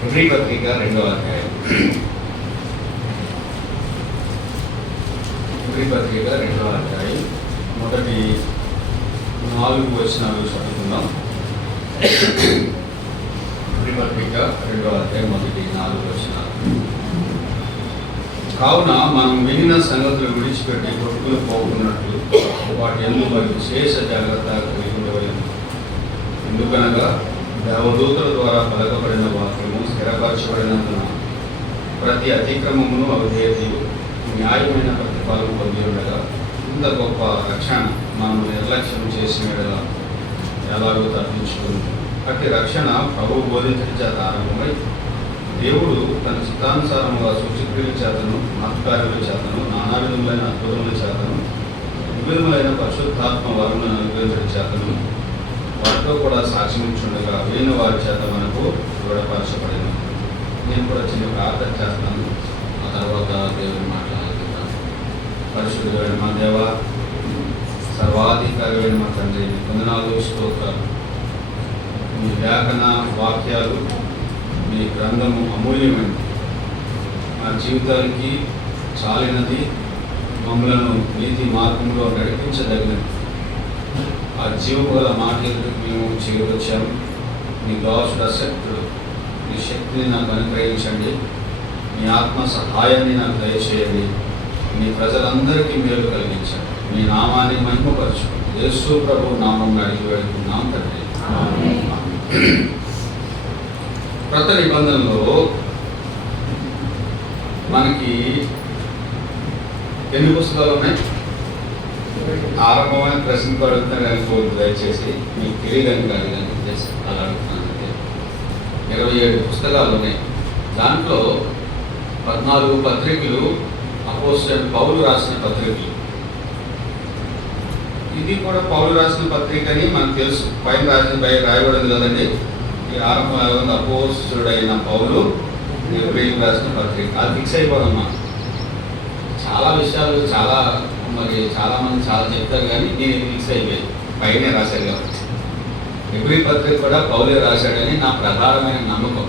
Hebrew పత్రిక 2వ అధ్యాయం. హెబ్రీ పత్రిక 2వ అధ్యాయం మొదటి 4 వచనాలు చదువుకుందాం. హెబ్రీ పత్రిక 2వ అధ్యాయం మొదటి 4 వచనాలు. కావున మనం వినిన సంగతులు విడిచిపెట్టి కొట్టుకుని పోకున్నట్లు వాటి యందు మరి విశేష జాగ్రత్త కలిగి ఉండవలెను. ఎందుకనగా దేవదూతల ద్వారా పలకబడిన వాక్యము స్థిరపరచబడినందున ప్రతి అతిక్రమమును అవిధేయతయు న్యాయమైన ప్రతిఫలం పొంది ఉండగా ఇంత గొప్ప రక్షణ మనం నిర్లక్ష్యం చేసిన ఎడల ఎలాగో తప్పించుకుంది. అట్టి రక్షణ ప్రభు బోధించడం చేత ఆరంభమై దేవుడు తన చిత్తానుసారముగా సూచక్రియల చేతను మహత్కార్యుల చేతను నానా విధములైన అద్భుతముల చేతను వివిధములైన పరిశుద్ధాత్మ వరములను అనుగ్రహించడం చేతను వాటితో కూడా సాక్ష్యమించుండగా విని వారి చేత మనకు దృఢపరచబడిన. నేను కూడా చిన్న ప్రార్థన చేస్తాను, ఆ తర్వాత దేవుని మాట్లాడుతున్నాను. పరిశుద్ధుడైన మా దేవ, సర్వాధికారి మా తండ్రి, వందనాలు స్తోత్రాలు. మీ లేఖన వాక్యాలు, మీ గ్రంథము అమూల్యమైనది, మా జీవితానికి చాలినది, మమ్మలను నీతి మార్గంలో నడిపించదగినది. ఆ జీవము గల మాట ఎదుటికి మేము చేరవచ్చాము. నీ దాసుడు అశక్తుడు, నీ శక్తిని నాకు అనుగ్రహించండి, మీ ఆత్మ సహాయాన్ని నాకు దయచేయండి. మీ ప్రజలందరికీ మేలు కలిగించండి, మీ నామాన్ని మహిమపరచుకోండి. యేసు ప్రభు నామం అడిగి వేడుకున్నాం తండ్రి. కొత్త నిబంధనలో మనకి ఎన్ని పుస్తకాలు ఉన్నాయి? ఆరంభమైన ప్రశ్న అడుగుతున్నాను అనుకోవద్దు, దయచేసి మీకు తెలియదని కానీ అలా అడుగుతున్నానంటే 27 పుస్తకాలు ఉన్నాయి. దాంట్లో 14 పత్రికలు అపోస్తలుడైన పౌలు రాసిన పత్రికలు. ఇది కూడా పౌలు రాసిన పత్రిక అని మనకు తెలుసు, పైన రాయబడింది కదండి. ఈ ఆరంభం అపోస్తలుడైన పౌలు హెబ్రీయులకు రాసిన పత్రిక. అది ఫిక్స్ అయిపోదమ్మా. చాలా విషయాలు చాలామంది చాలా చెప్తారు, కానీ నేను ఫిక్స్ అయిపోయాను, పైనే రాశాడు కాబట్టి. హెబ్రీ పత్రిక కూడా పౌలే రాశాడని నా ప్రధానమైన నమ్మకం.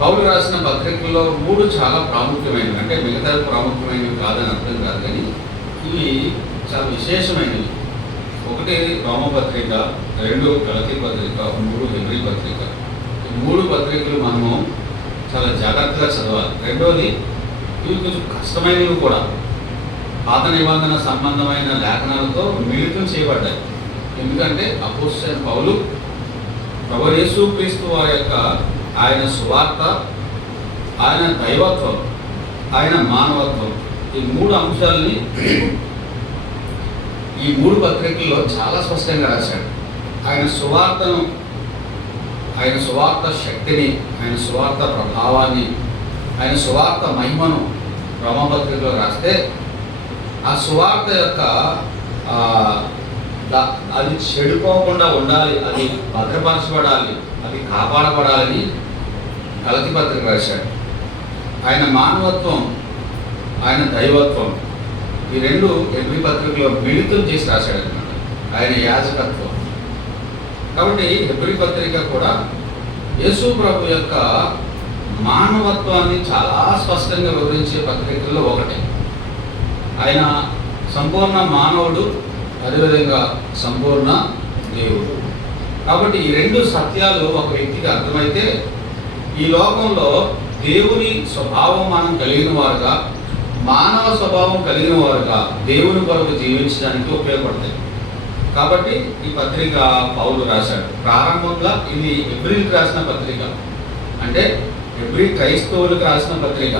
పౌలు రాసిన పత్రికల్లో 3 చాలా ప్రాముఖ్యమైనవి. అంటే మిగతా ప్రాముఖ్యమైనవి కాదని అర్థం కాదు, కానీ ఇవి చాలా విశేషమైనవి. 1 రోమపత్రిక, 2 గలతీ పత్రిక, 3 హెబ్రీ పత్రిక. ఈ 3 పత్రికలు మనము చాలా జాగ్రత్తగా చదవాలి. రెండోది, ఇవి కొంచెం కష్టమైనవి కూడా. పాత నిబంధన సంబంధమైన లేఖనాలతో మిళితం చేయబడ్డాయి. ఎందుకంటే అపోస్తలుడైన పౌలు ప్రభువు యేసుక్రీస్తు వారి యొక్క ఆయన సువార్త, ఆయన దైవత్వం, ఆయన మానవత్వం, ఈ 3 అంశాలని ఈ 3 పత్రికల్లో చాలా స్పష్టంగా రాశాడు. ఆయన సువార్తను, ఆయన సువార్త శక్తిని, ఆయన సువార్త ప్రభావాన్ని, ఆయన సువార్త మహిమను రోమపత్రికలో రాస్తే, ఆ సువార్త యొక్క అది చెడిపోకుండా ఉండాలి, అది భద్రపరచబడాలి, అది కాపాడబడాలని గలతీ పత్రిక రాశాడు. ఆయన మానవత్వం, ఆయన దైవత్వం, ఈ 2 హెబ్రీ పత్రికలో మిళితం చేసి రాశాడు అనమాట. ఆయన యాజకత్వం. కాబట్టి హెబ్రీ పత్రిక కూడా యేసు ప్రభు యొక్క మానవత్వాన్ని చాలా స్పష్టంగా వివరించే పత్రికల్లో ఒకటి. ఆయన సంపూర్ణ మానవుడు, అదేవిధంగా సంపూర్ణ దేవుడు. కాబట్టి ఈ 2 సత్యాలు ఒక వ్యక్తికి అర్థమైతే ఈ లోకంలో దేవుని స్వభావం మనం కలిగిన వారుగా, మానవ స్వభావం కలిగిన వారుగా దేవుని కొరకు జీవించడానికి ఉపయోగపడతాయి. కాబట్టి ఈ పత్రిక పౌలు రాశాడు. ప్రారంభంగా ఇది హెబ్రీలకు రాసిన పత్రిక, అంటే హెబ్రీ క్రైస్తవులకు రాసిన పత్రిక.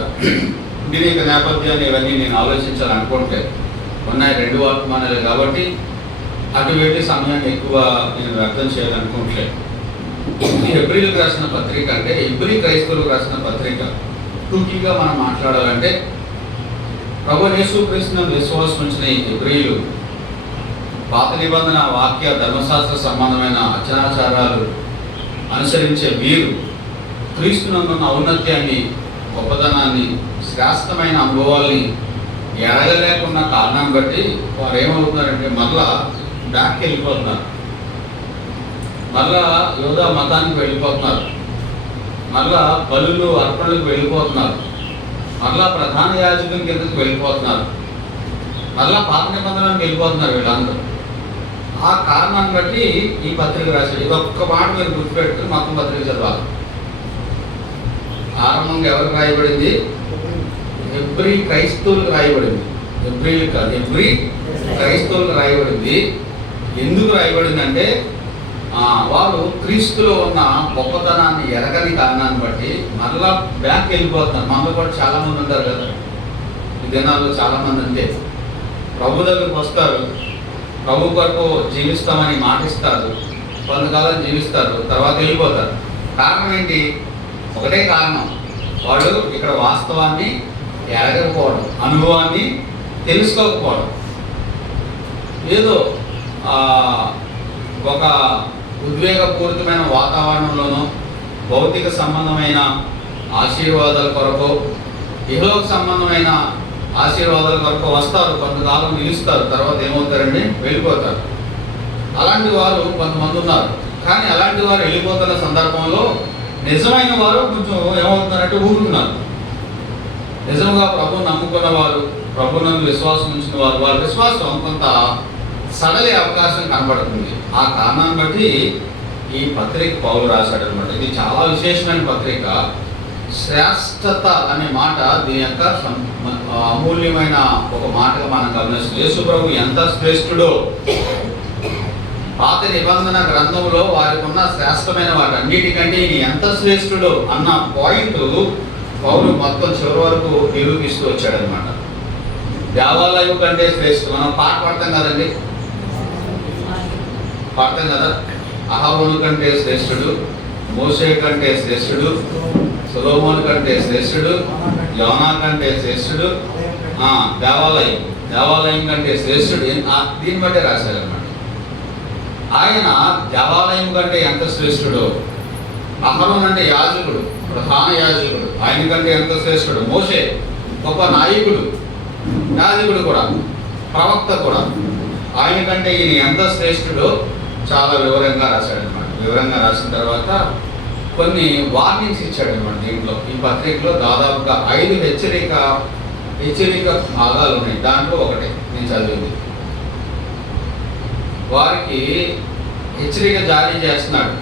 దీని యొక్క నేపథ్యాన్ని ఇవన్నీ నేను ఆలోచించాలనుకుంటే ఉన్నాయి 2 వర్తమానాలు కాబట్టి అటు వెళ్ళి సమయాన్ని ఎక్కువ నేను వ్యర్థం చేయాలనుకుంటే, హెబ్రీలకు రాసిన పత్రిక అంటే హెబ్రీ క్రైస్తవులకు రాసిన పత్రిక. టూకీగా మనం మాట్లాడాలంటే ప్రభువు యేసుక్రీస్తునందు విశ్వాసం ఉంచిన ఈ హెబ్రీయులు పాత నిబంధన వాక్య ధర్మశాస్త్ర సంబంధమైన అచనాచారాలు అనుసరించే వీరు క్రీస్తునందున్న ఔన్నత్యాన్ని, గొప్పతనాన్ని, శ్రేష్టమైన అనుభవాల్ని ఎరగలేకున్న కారణాన్ని బట్టి వారు ఏమవుతున్నారంటే మళ్ళా బ్యాక్కి వెళ్ళిపోతున్నారు, మళ్ళా యోధా మతానికి వెళ్ళిపోతున్నారు. మళ్ళా బలులు అర్పణలకు వెళ్ళిపోతున్నారు, మళ్ళా ప్రధాన యాజకుని కిందకు వెళ్ళిపోతున్నారు, మళ్ళా పాత నిబంధనలకు వెళ్ళిపోతున్నారు వీళ్ళందరూ. ఆ కారణాన్ని బట్టి ఈ పత్రిక రాశాడు. ఇది ఒక్క మాట మీరు గుర్తుపెట్టుకుని మొత్తం పత్రిక చదవాలి. ఆరంభంగా ఎవరికి రాయబడింది? హెబ్రీ క్రైస్తవులకు రాయబడింది. హెబ్రీలు కాదు, హెబ్రీ క్రైస్తవులకు రాయబడింది. ఎందుకు రాయబడిందంటే వారు క్రీస్తులో ఉన్న గొప్పతనాన్ని ఎరగని కారణాన్ని బట్టి మళ్ళా బ్యాక్ వెళ్ళిపోతున్నారు. మనలో కూడా చాలా మంది ఉంటారు కదా ఈ దినాల్లో. చాలా మంది అంటే ప్రభు దగ్గరకు వస్తారు, ప్రభు కొరకు జీవిస్తామని మాటిస్తారు, కొంతకాలం జీవిస్తారు, తర్వాత వెళ్ళిపోతారు. కారణం ఏంటి? ఒకటే కారణం, వాడు ఇక్కడ వాస్తవాన్ని ఎరగకపోవడం, అనుభవాన్ని తెలుసుకోకపోవడం. ఏదో ఒక ఉద్వేగపూరితమైన వాతావరణంలోనూ భౌతిక సంబంధమైన ఆశీర్వాదాల కొరకు, ఇహలోక సంబంధమైన ఆశీర్వాదాల కొరకు వస్తారు, కొంతకాలం నిలుస్తారు, తర్వాత ఏమవుతారండి? వెళ్ళిపోతారు. అలాంటి వారు కొంతమంది ఉన్నారు. కానీ అలాంటి వారు వెళ్ళిపోతున్న సందర్భంలో నిజమైన వారు కొంచెం ఏమవుతున్నారంటే ఊరుకున్నారు. నిజంగా ప్రభువుని నమ్ముకున్న వారు, ప్రభువునందు విశ్వాసం ఉంచిన వారు, వారి విశ్వాసం కొంత సడలే అవకాశం కనబడుతుంది. ఆ కారణాన్ని బట్టి ఈ పత్రిక పౌలు రాశాడు అనమాట. ఇది చాలా విశేషమైన పత్రిక. శ్రేష్టత అనే మాట దీని యొక్క అమూల్యమైన ఒక మాటగా మనం గమనిస్తాం. యేసు ప్రభు ఎంత శ్రేష్ఠుడో, పాత నిబంధన గ్రంథంలో వారికి ఉన్న శ్రేష్టమైన వాటి అన్నిటికంటే ఈయన ఎంత శ్రేష్ఠుడో అన్న పాయింట్ పౌలు మొత్తం చివరి వరకు నిరూపిస్తూ వచ్చాడనమాట. దేవాలయం కంటే శ్రేష్ఠుడు. మనం పాట పాడతాం కదండి, పాడతాం కదా. అహరోను కంటే శ్రేష్ఠుడు, మోషే కంటే శ్రేష్ఠుడు, సొలొమోను కంటే శ్రేష్ఠుడు, యోనా కంటే శ్రేష్ఠుడు, దేవాలయం కంటే శ్రేష్ఠుడు. దీన్ని బట్టే రాశారన్నమాట. ఆయన దేవాలయం కంటే ఎంత శ్రేష్ఠుడో, అహరోను అంటే యాజకుడు, ప్రధాన యాజకుడు, ఆయన కంటే ఎంత శ్రేష్ఠుడు. మోషే గొప్ప నాయకుడు, యాజకుడు కూడా, ప్రవక్త కూడా, ఆయన కంటే ఈయన ఎంత శ్రేష్ఠుడో చాలా వివరంగా రాశాడనమాట. వివరంగా రాసిన తర్వాత కొన్ని వార్నింగ్స్ ఇచ్చాడనమాట. దీంట్లో ఈ పత్రికలో దాదాపుగా 5 హెచ్చరిక భాగాలు ఉన్నాయి. దాంట్లో ఒకటి నేను చదివింది. వారికి హెచ్చరిక జారీ చేస్తున్నాడు.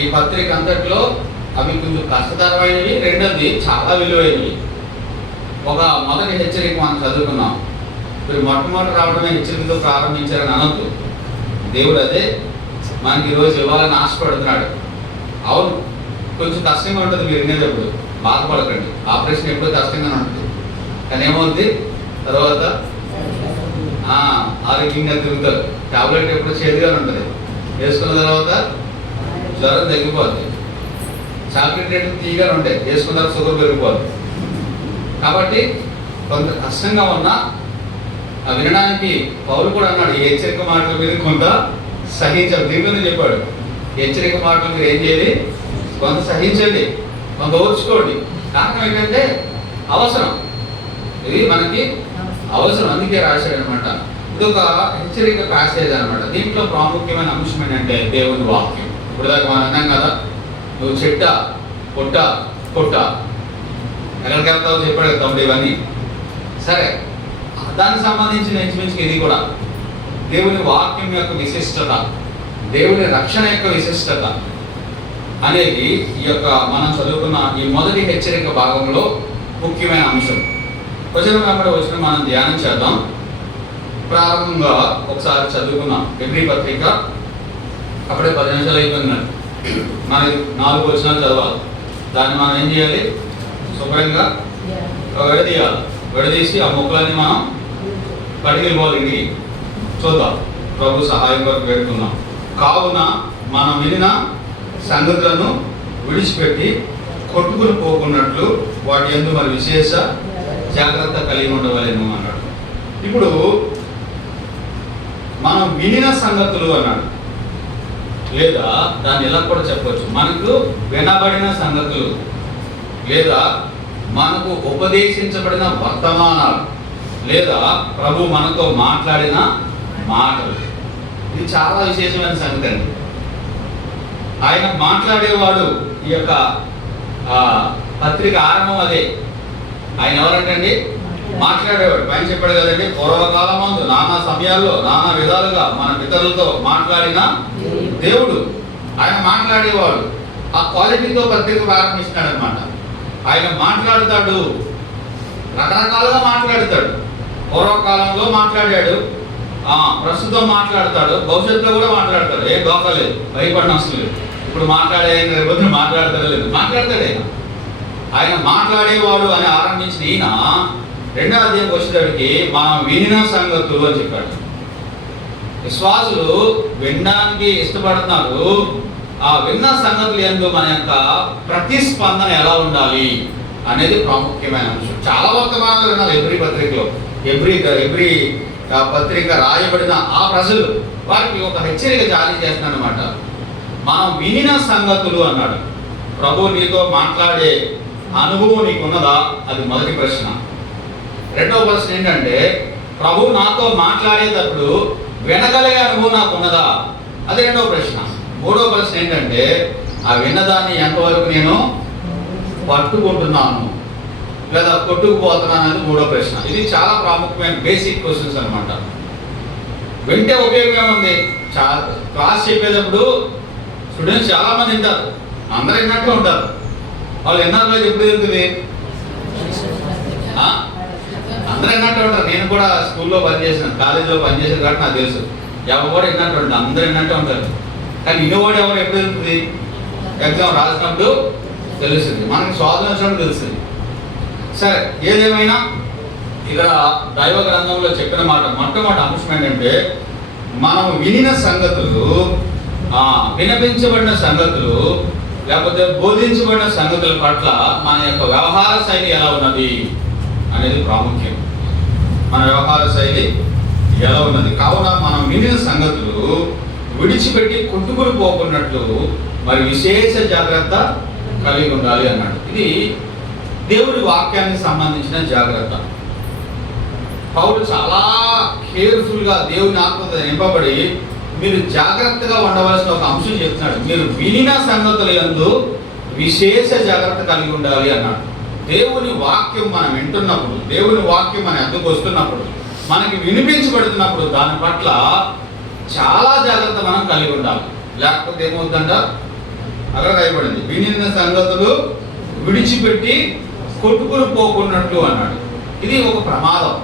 ఈ పత్రిక అంతట్లో అవి కొంచెం కష్టతరమైనవి, రెండోది చాలా విలువైనవి. ఒక మొదటి హెచ్చరిక మనం చదువుకున్నాం. మీరు మొట్టమొదటి రావడమే హెచ్చరికతో ప్రారంభించారని అనొద్దు. దేవుడు అదే మనకి ఈరోజు ఇవ్వాలని ఆశపడుతున్నాడు. అవును, కొంచెం కష్టంగా ఉంటుంది. మీరు వినేటప్పుడు బాధపడకండి. ఆపరేషన్ ఎప్పుడు కష్టంగానే ఉంటుంది, కానీ ఏమవుతుంది తర్వాత ఆరోగ్యంగా తిరుగుతారు. టాబ్లెట్ ఎప్పుడు చేదుగానే ఉంటుంది, వేసుకున్న తర్వాత జ్వరం తగ్గిపోద్ది. చాక్లెట్ రేట్లు తీయగానే ఉంటాయి, వేసుకున్న తర్వాత షుగర్ పెరిగిపోద్ది. కాబట్టి కొంత కష్టంగా ఉన్నా వినడానికి పౌలు కూడా అన్నాడు, ఈ హెచ్చరిక మాటల మీద కొంత సహించాలి. దీని చెప్పాడు, హెచ్చరిక మాటలు మీరు ఏం చేయాలి? కొంత సహించండి, కొంత ఓర్చుకోండి. కారణం ఏంటంటే అవసరం, ఇది మనకి అవసరం. అందుకే రాశాడు అనమాట. ఇది ఒక హెచ్చరిక ప్యాసేజ్ అనమాట. దీంట్లో ప్రాముఖ్యమైన అంశం ఏంటంటే దేవుని వాక్యం. ఇప్పుడు దాకా మనం అన్నాం కదా, నువ్వు చెట్ట పొట్ట ఎక్కడికి వెళ్తావో చెప్పాడు కదా తమ్ముడు ఇవన్నీ. సరే, దానికి సంబంధించిన ఇంచుమించుకి ఇది కూడా దేవుని వాక్యం యొక్క విశిష్టత, దేవుని రక్షణ యొక్క విశిష్టత అనేది ఈ యొక్క మనం చదువుకున్న ఈ మొదటి హెచ్చరిక భాగంలో ముఖ్యమైన అంశం. వచనం వెంబడి వచనం మనం ధ్యానం చేద్దాం. ప్రారంభంగా ఒకసారి చదువుకున్నాం హెబ్రీ పత్రిక. అప్పుడే 10 నిమిషాలు అయిపోయినాడు. మనకి 4 వచనాలు చదవాలి. దాన్ని మనం ఏం చేయాలి? శుభ్రంగా విడదీయాలి. విడదీసి ఆ మొక్కలన్నీ మనం పట్టుకెళ్ళిపోవాలి ఇంటికి. చూద్దాం, ప్రభు సహాయం కొరకు పెట్టుకున్నాం. కావున మనం వినిన సంగతులను విడిచిపెట్టి కొట్టుకుని పోకున్నట్లు వాటి యందు మరి విశేష జాగ్రత్త కలిగి ఉండవలేను అన్నాడు. ఇప్పుడు మనం వినిన సంగతులు అన్నాడు, లేదా దాన్ని ఇలా కూడా చెప్పవచ్చు, మనకు వినబడిన సంగతులు, లేదా మనకు ఉపదేశించబడిన వర్తమానాలు, లేదా ప్రభు మనతో మాట్లాడిన మాటలు. ఇది చాలా విశేషమైన సంగతి అండి. ఆయన మాట్లాడేవాడు. ఈ యొక్క పత్రిక ఆరంభం అదే. ఆయన ఎవరంటండి? మాట్లాడేవాడు. పైన చెప్పాడు కదండి, పూర్వకాలమందు నానా సమయాల్లో నానా విధాలుగా మన పితరులతో మాట్లాడిన దేవుడు. ఆయన మాట్లాడేవాడు. ఆ క్వాలిటీతో పత్రిక ప్రారంభిస్తున్నాడు అనమాట. ఆయన మాట్లాడతాడు, రకరకాలుగా మాట్లాడతాడు. పూర్వకాలంలో మాట్లాడాడు, ప్రస్తుతం మాట్లాడతాడు, భవిష్యత్తులో కూడా మాట్లాడతాడు. ఏం దోకలేదు, భయపడిన అసలు లేదు. ఇప్పుడు మాట్లాడే రేపు మాట్లాడతాడు లేదు, మాట్లాడతాడు ఆయన. ఆయన మాట్లాడేవాడు అని ఆరంభించిన ఈయన రెండో అధ్యాయం వచ్చేటప్పటికి మనం వినిన సంగతులు అని చెప్పాడు. విశ్వాసులు వినడానికి ఇష్టపడుతున్నారు. ఆ విన్న సంగతులు యందు మన యొక్క ప్రతిస్పందన ఎలా ఉండాలి అనేది ప్రాముఖ్యమైన అంశం. చాలా వర్తమానాలు వినాలి. ఎబ్రీ పత్రికలో ఎబ్రీ పత్రిక రాయబడిన ఆ ప్రజలు వారికి ఒక హెచ్చరిక జారీ చేస్తున్నాడు అనమాట. మనం వినిన సంగతులు అన్నాడు. ప్రభు నీతో మాట్లాడే అనుభవం నీకున్నదా? అది మొదటి ప్రశ్న. రెండవ ప్రశ్న ఏంటంటే, ప్రభు నాతో మాట్లాడేటప్పుడు వినగలిగే అనుభవం నాకు ఉన్నదా? అది రెండవ ప్రశ్న. మూడవ ప్రశ్న ఏంటంటే, ఆ విన్నదాన్ని ఎంతవరకు నేను పట్టుకుంటున్నాను లేదా కొట్టుకుపోతున్నాను అనేది మూడో ప్రశ్న. ఇది చాలా ప్రాముఖ్యమైన బేసిక్ క్వశ్చన్స్ అనమాట. వింటే ఉపయోగం ఉంది. క్లాస్ చెప్పేటప్పుడు స్టూడెంట్స్ చాలా మంది వింటారు, అందరూ విన్నట్టు ఉంటారు. వాళ్ళు విన్నారు లేదు ఎప్పుడు తెలుస్తుంది? అందరూ విన్నట్టు ఉంటారు. నేను కూడా స్కూల్లో పనిచేసాను, కాలేజీలో పనిచేసాను కాబట్టి నాకు తెలుసు. ఎవరు కూడా విన్నట్టు ఉంటారు, అందరూ విన్నట్టు ఉంటారు. కానీ వినేవాడు ఎవరు ఎప్పుడు తెలుస్తుంది? ఎగ్జామ్ రాసినప్పుడు తెలుస్తుంది, మనకి స్వాధీనం వచ్చినప్పుడు తెలుస్తుంది. సరే, ఏదేమైనా ఇక్కడ దైవ గ్రంథంలో చెప్పిన మాట మొట్టమొదటి అంశం ఏంటంటే, మనం వినిన సంగతులు, వినిపించబడిన సంగతులు లేకపోతే బోధించబడిన సంగతుల పట్ల మన యొక్క వ్యవహార శైలి ఎలా ఉన్నది అనేది ప్రాముఖ్యం. మన వ్యవహార శైలి ఎలా ఉన్నది. కావున మనం వినిన సంగతులు విడిచిపెట్టి కొట్టుకుని పోకున్నట్లు మరి విశేష జాగ్రత్త కలిగి ఉండాలి అన్నాడు. ఇది దేవుడి వాక్యానికి సంబంధించిన జాగ్రత్త. పౌలు చాలా కేర్ఫుల్గా దేవుని ఆత్మతో నింపబడి మీరు జాగ్రత్తగా ఉండవలసిన ఒక అంశం చెప్తున్నాడు. మీరు వినిన సంగతుల యందు విశేష జాగ్రత్త కలిగి ఉండాలి అన్నాడు. దేవుని వాక్యం మనం వింటున్నప్పుడు, దేవుని వాక్యం మన ఎద్దుకు వస్తున్నప్పుడు, మనకి వినిపించబడుతున్నప్పుడు దాని పట్ల చాలా జాగ్రత్త మనం కలిగి ఉండాలి. లేకపోతే ఏమవుతుందంట, అలా రాయబడింది, వినిన సంగతులు విడిచిపెట్టి కొట్టుకుని పోకున్నట్లు అన్నాడు. ఇది ఒక ప్రమాదం.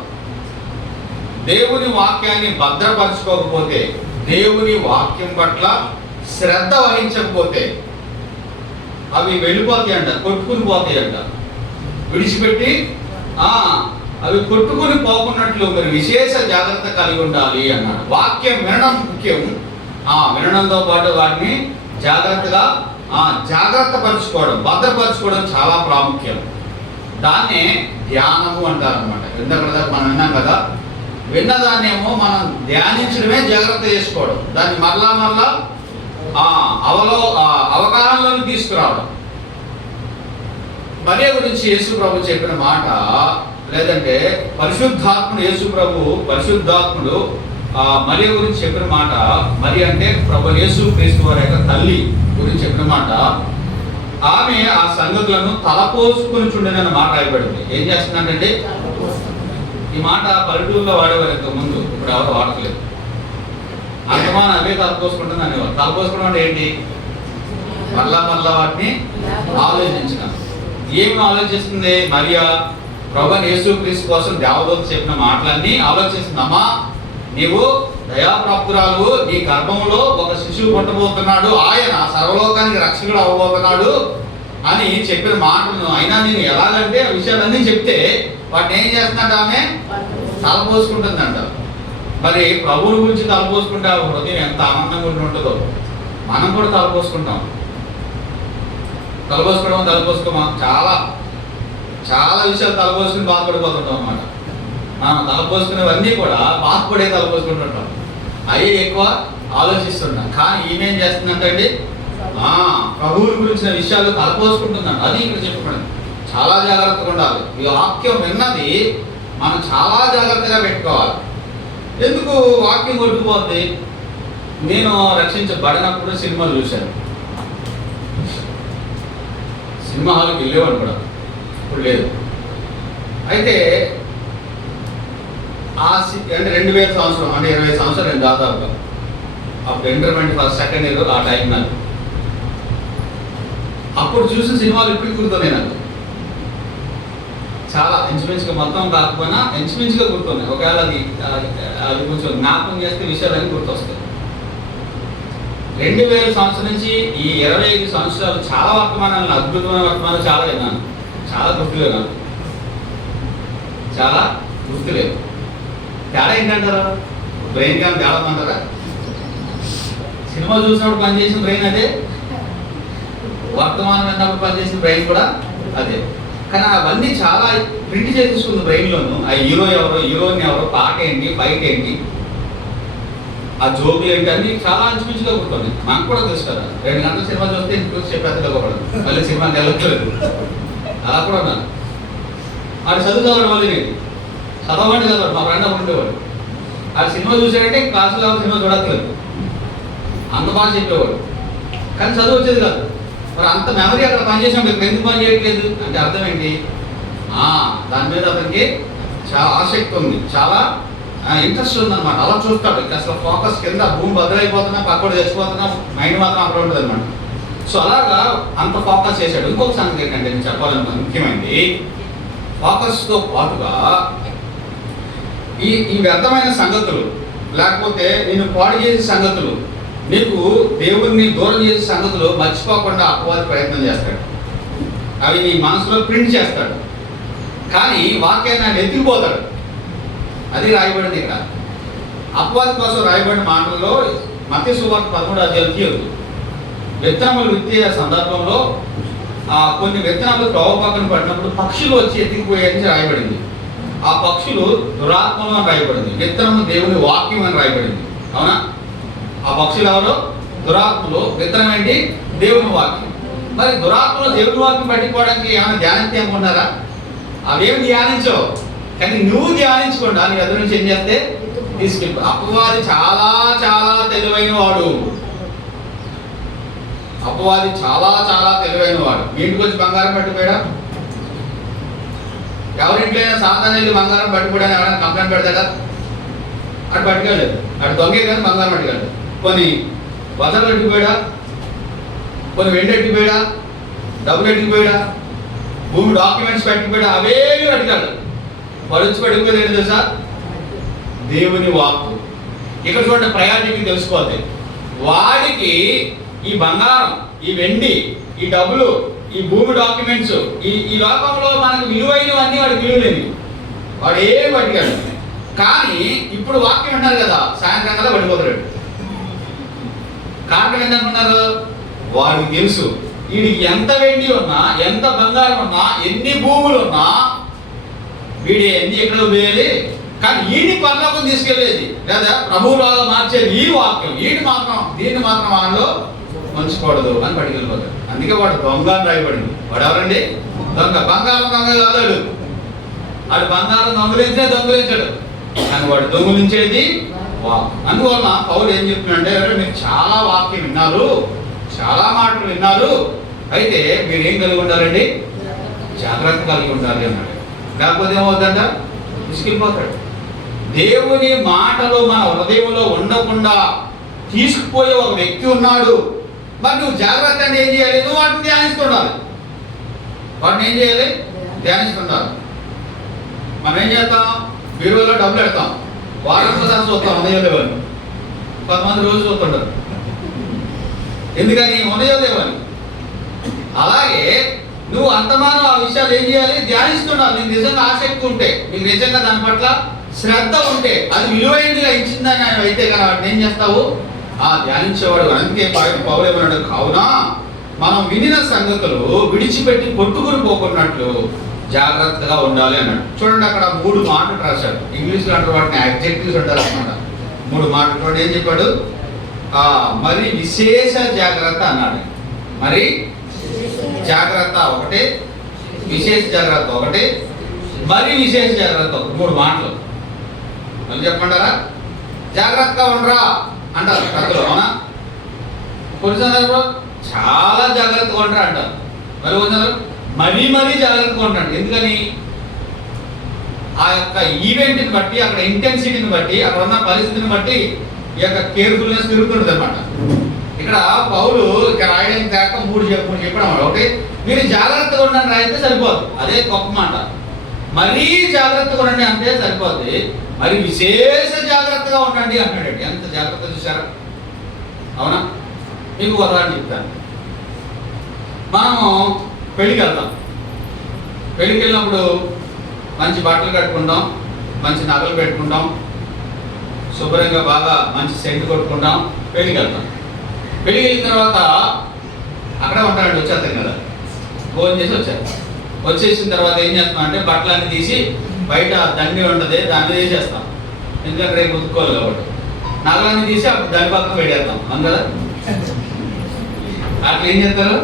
దేవుని వాక్యాన్ని భద్రపరచుకోకపోతే, దేవుని వాక్యం పట్ల శ్రద్ధ వహించకపోతే అవి వెళ్ళిపోతాయంట, కొట్టుకుని పోతాయంట. విడిచిపెట్టి అవి కొట్టుకుని పోకున్నట్లు మరి విశేష జాగ్రత్త కలిగి ఉండాలి అన్నాడు. వాక్యం వినడం ముఖ్యం, వినడంతో పాటు వాటిని జాగ్రత్తగా జాగ్రత్త పరచుకోవడం, భద్రపరచుకోవడం చాలా ప్రాముఖ్యం. దాన్నే ధ్యానము అంటారు అనమాట. ఇందాక మనం విన్నాం కదా, విన్నదాన్నేమో మనం ధ్యానించడమే జాగ్రత్త చేసుకోవడం, దాన్ని మరలా అవగాహనలోకి తీసుకురావడం. మరియ గురించి యేసు ప్రభు చెప్పిన మాట, లేదంటే పరిశుద్ధాత్ముడు మరియ గురించి చెప్పిన మాట, మరి అంటే ప్రభు యేసు క్రీస్తు వారి యొక్క తల్లి గురించి చెప్పిన మాట, ఆమె ఆ సంగతులను తలపోసుకొని చుండనన్న మాట రాయబడింది. ఏం చేస్తుందంటే, ఈ మాట పల్లెటూరులో వాడేవారు ఇంతకు ముందు, ఇప్పుడు ఎవరు వాడట్లేదు. అంతమాన అవే తలపోసుకుంటుంది అనేవారు. తలపోసుకోవడం అంటే ఏంటి? మళ్ళా వాటిని ఆలోచించడం. ఏమి ఆలోచిస్తుంది మరియా? ప్రభు యేసు క్రీస్తు కోసం దేవదూత చెప్పిన మాటలన్నీ ఆలోచిస్తుంది. అమ్మా, నీవు దయాప్రాప్తురాలు, నీ గర్భంలో ఒక శిశువు పుట్టబోతున్నాడు, ఆయన సర్వలోకానికి రక్షకుడు అవ్వబోతున్నాడు అని చెప్పిన మాటలను, అయినా నేను ఎలాగంటే ఆ విషయాలన్నీ చెప్తే వాటిని ఏం చేస్తున్నట్టు ఆమె తలపోసుకుంటుందంట. మరి ప్రభువుని గురించి తలపోసుకుంటే ఆ హృదయం ఎంత ఆనందంగా ఉంటుందో. మనం కూడా తలపోసుకుంటాం. తలపోసుకోమా చాలా చాలా విషయాలు తలపోసుకుని బాధపడిపోతుంటాం అన్నమాట. తలపోసుకునేవన్నీ కూడా బాధపడే తలపోసుకుంటుంటాం, అవి ఎక్కువ ఆలోచిస్తుంటాం. కానీ ఈమెం చేస్తుందంటే ప్రభువుని గురించిన విషయాలు తలపోసుకుంటున్నాను. అది ఇక్కడ చెప్పబడింది. చాలా జాగ్రత్తగా ఉండాలి. ఈ వాక్యం విన్నది మనం చాలా జాగ్రత్తగా పెట్టుకోవాలి. ఎందుకు వాక్యం కొట్టుకుపోద్ది? నేను రక్షించబడినప్పుడు సినిమాలు చూశాను. సినిమా హాల్కి వెళ్ళేవాడు కూడా, ఇప్పుడు లేదు. అయితే అంటే 2000 సంవత్సరం, అంటే 20 సంవత్సరాలు నేను దాదాపుగా అప్పుడు ఇంటర్మీడియట్ ఫస్ట్ సెకండ్ ఇయర్ ఆ టైం నాకు. అప్పుడు చూసిన సినిమాలు ఇప్పటికి గుర్తున్నాయి నాకు. చాలా ఇంచుమించుగా మొత్తం కాకపోయినా ఇంచుమించుగా గుర్తున్నాయి. ఒకవేళ అది కొంచెం జ్ఞాపకం చేస్తే విషయాలన్నీ గుర్తొస్తాయి. 2000 సంవత్సరం నుంచి ఈ 25 సంవత్సరాలు చాలా వర్తమానాలు, అద్భుతమైన వర్తమానాలు చాలా విన్నాను. చాలా గుర్తులేదు నాకు, చాలా గుర్తులేదు. తేడా ఏంటంటారా? బ్రెయిన్ కానీ తేడా అంటారా? సినిమా చూసినప్పుడు పనిచేసిన బ్రెయిన్ అదే, వర్తమానం విన్నప్పుడు పనిచేసిన బ్రెయిన్ కూడా అదే. కానీ అవన్నీ చాలా ప్రింట్ చేసేసుకుంది బ్రెయిన్లోను. ఆ హీరో ఎవరో, హీరోయిన్ ఎవరో, పాట ఏంటి, ఫైట్ ఏంటి, ఆ జోకులు ఏంటి అన్ని చాలా అంచుమించుగా గుర్తుంది. నాకు కూడా తెలుసు కదా, 2 గంటల సినిమా చూస్తే ఇంటికి చెప్పేది ఒకడు మళ్ళీ సినిమాకి వెళ్ళట్లేదు. అలా కూడా ఉన్నాను. అది చదువుతాడు, మళ్ళీ నేను చదవండి చదవడు. మా ఫ్రెండ్ అప్పుడు ఉండేవాడు, ఆ సినిమా చూసాడంటే క్లాసులో సినిమా చూడట్లేదు, అంత బాగా చెప్పేవాడు. కానీ చదువు వచ్చేది కాదు. మరి అంత మెమరీ అక్కడ పనిచేసినప్పుడు ఇక్కడ ఎందుకు పని చేయట్లేదు అంటే అర్థం ఏంటి? దాని మీద అతనికి చాలా ఆసక్తి ఉంది, చాలా ఇంట్రెస్ట్ ఉందన్నమాట. అలా చూస్తాడు. అసలు ఫోకస్ కింద భూమి బదులైపోతున్నా, పక్కడు చచ్చిపోతున్నా, మైండ్ మాత్రం అక్కడ ఉంటుంది అనమాట. సో అలాగా అంత ఫోకస్ చేశాడు. ఇంకొక సంగతి ఏంటంటే నేను చెప్పాలనుకున్న ముఖ్యమైనది, ఫోకస్తో పాటుగా ఈ వ్యర్థమైన సంగతులు, లేకపోతే నేను పాడు చేసే సంగతులు, నీకు దేవుణ్ణి దూరం చేసే సంగతులు మర్చిపోకుండా అపవాది ప్రయత్నం చేస్తాడు. అవి నీ మనసులో ప్రింట్ చేస్తాడు. కానీ వాక్యాన్ని ఎత్తిపోతాడు. అది రాయబడింది ఇక్కడ. అపవాది కోసం రాయబడిన మాటల్లో మత్తయి సువార్త 13 విత్తనములు విత్తే సందర్భంలో కొన్ని విత్తనాలు త్రోవపాకన పడినప్పుడు పక్షులు వచ్చి ఎత్తికిపోయాయని రాయబడింది. ఆ పక్షులు దురాత్మలు అని రాయబడింది, విత్తనము దేవుని వాక్యం అని రాయబడింది. అవునా? ఆ పక్షులు ఎవరు? దురాత్మలు. విత్తనం ఏంటి? దేవుని వాక్యం. మరి దురాత్మలు దేవుని వాక్యం పట్టుకోవడానికి ఏమైనా ధ్యానిస్తే అనుకున్నారా? అవేమి ధ్యానించవు. కానీ నువ్వు ధ్యానించకుండా నీ ఎదురు నుంచి ఏం చేస్తే తీసుకెళ్ళి. అపవాది చాలా చాలా తెలివైన వాడు. అపవాది చాలా చాలా తెలివైన వాడు. మీ ఇంటికి వచ్చి బంగారం పట్టుకోడా? ఎవరింట్లో అయినా సాధారణ వెళ్ళి బంగారం పట్టుకోవడానికి ఎవరైనా కంప్లైంట్ పెడతాడా? అటు పట్టుకోలేదు. అటు దొంగే కానీ బంగారం పట్టుకోలేదు. కొన్ని వసలు ఎట్టుకుపోయాడా, కొన్ని వెండి ఎట్టుకుపోయాడా, డబ్బులు ఎట్టుకుపోయాడా, భూమి డాక్యుమెంట్స్ పెట్టుకుపోయాడా, అవేవి అడిగాడు. పరుచు పెట్టుకుపోయేది ఏంటి తెలుసా? దేవుని వాక్కు. ఇక్కడ చూడండి, ప్రయారిటీకి తెలుసుకోవాలి. వాడికి ఈ బంగారం, ఈ వెండి, ఈ డబ్బులు, ఈ భూమి డాక్యుమెంట్స్, ఈ లోకంలో మనకు విలువైనవన్నీ వాడికి విలువలేని. వాడు ఏం పట్టుకాడు. కానీ ఇప్పుడు వాక్యం విన్నారు కదా, సాయంత్రం కదా పడిపోతాడు. కారణం ఏంటనుకున్నారు? వాడికి తెలుసు వీడికి ఎంత వెండి ఉన్నా, ఎంత బంగారం ఉన్నా, ఎన్ని భూములు ఉన్నా, వీడి ఎన్ని ఎక్కడ వేయాలి. కానీ వీడిని పరలోకం తీసుకెళ్ళేది లేదా ప్రభువులాగా మార్చేది ఈ వాక్యం. దీన్ని మాత్రం వాళ్ళలో ఉంచకూడదు అని పట్టుకెళ్ళిపోతాడు. అందుకే వాడు దొంగ అని రాయబడింది. వాడు ఎవరండి? దొంగ. బంగారం దొంగ కాదాడు. వాడు బంగారం దొంగలించాడు, కానీ వాడు దొంగలించేది వాక్యం. అందువలన పౌలు ఏం చెప్తున్నాడంటే, మీరు చాలా వాక్యం విన్నారు, చాలా మాటలు విన్నారు, అయితే మీరు ఏం కలిగి ఉండాలండి? జాగ్రత్త కలిగి ఉండాలి అన్నాడు. లేకపోతే ఏమవుతుందంట? తీసుకెళ్ళిపోతాడు. దేవుని మాటలు మన హృదయంలో ఉండకుండా తీసుకుపోయే ఒక వ్యక్తి ఉన్నాడు. మరి నువ్వు జాగ్రత్త అంటే ఏం చేయాలి? నువ్వు వాటిని ధ్యానిస్తుండాలి. వాటిని ఏం చేయాలి? ధ్యానిస్తుండాలి. మనం ఏం చేస్తాం? బీరువాలో డబ్బులు పెడతాం, వారంలో దాన్ని చూస్తాం, ఉదయోదేవాన్ని. కొంతమంది రోజు చూస్తుంటారు. ఎందుకని? ఉదయోదేవాన్ని. అలాగే నువ్వు అంతమానం ఆ విషయాలు ఏం చేయాలి? ధ్యానిస్తుండాలి. నీకు నిజంగా ఆసక్తి ఉంటే, నీకు నిజంగా దాని పట్ల శ్రద్ధ ఉంటే, అది విలువైనదిగా ఇచ్చిందని అయితే కానీ వాటిని ఏం చేస్తావు? ధ్యానించేవాడు. అందుకే పౌలు ఏమన్నాడు? కావున మనం వినిన సంగతులు విడిచిపెట్టి కొట్టుకుని పోకున్నట్లు జాగ్రత్తగా ఉండాలి అన్నాడు. చూడండి, అక్కడ 3 మాటలు రాశాడు. ఇంగ్లీష్లో అంటారు వాటిని అడ్జెక్టివ్స్ అంటారు అన్నమాట. 3 మాటలు. చూడండి ఏం చెప్పాడు? మరి విశేష జాగ్రత్త అన్నాడు. మరి జాగ్రత్త ఒకటి, విశేష జాగ్రత్త ఒకటి, మరి విశేష జాగ్రత్త ఒకటి. 3 మాటలు. మళ్ళీ చెప్పమంటారా? జాగ్రత్తగా ఉండరా అంటారు కథలు. అవునా? కొన్ని సందర్భంలో చాలా జాగ్రత్తగా ఉండరా అంటారు. మరి కొంచెం మరీ మరీ జాగ్రత్తగా ఉంటాడు. ఎందుకని? ఆ యొక్క ఈవెంట్ని బట్టి, అక్కడ ఇంటెన్సిటీని బట్టి, అక్కడ ఉన్న పరిస్థితిని బట్టి ఈ యొక్క కేర్ఫుల్నెస్ పెరుగుతుంటుంది అనమాట. ఇక్కడ పౌలు ఇక్కడ రాయడానికి దాకా మూడు చెప్పడం ఒకటి, మీరు జాగ్రత్తగా ఉండండి రాయితే సరిపోదు, అదే గొప్ప మాట. మరీ జాగ్రత్తగా ఉండండి అంటే సరిపోద్ది, మరి విశేష జాగ్రత్తగా ఉండండి అంటున్నాడు. ఎంత జాగ్రత్త చూసారా? అవునా? మీకు ఉదాహరణ చెప్తాను. మనము పెళ్ళికి వెళ్తాం. పెళ్ళికి వెళ్ళినప్పుడు మంచి బట్టలు కట్టుకుంటాం, మంచి నగలు పెట్టుకుంటాం, శుభ్రంగా బాగా మంచి సెంట్ కొట్టుకుంటాం, పెళ్ళికి వెళ్తాం. పెళ్ళికి వెళ్ళిన తర్వాత అక్కడే ఉంటాడు, వచ్చేస్తాం కదా, ఫోన్ చేసి వచ్చేసిన తర్వాత ఏం చేస్తాం అంటే బట్టలన్నీ తీసి బయట దండి ఉంటుంది దాన్ని తీసేస్తాం, ఎందుకంటే రేపు ఉతుక్కోవాలి కాబట్టి. నగలన్నీ తీసి అప్పుడు దాని పక్కన పెట్టేస్తాం, అవును కదా? అట్లా ఏం చేస్తారు?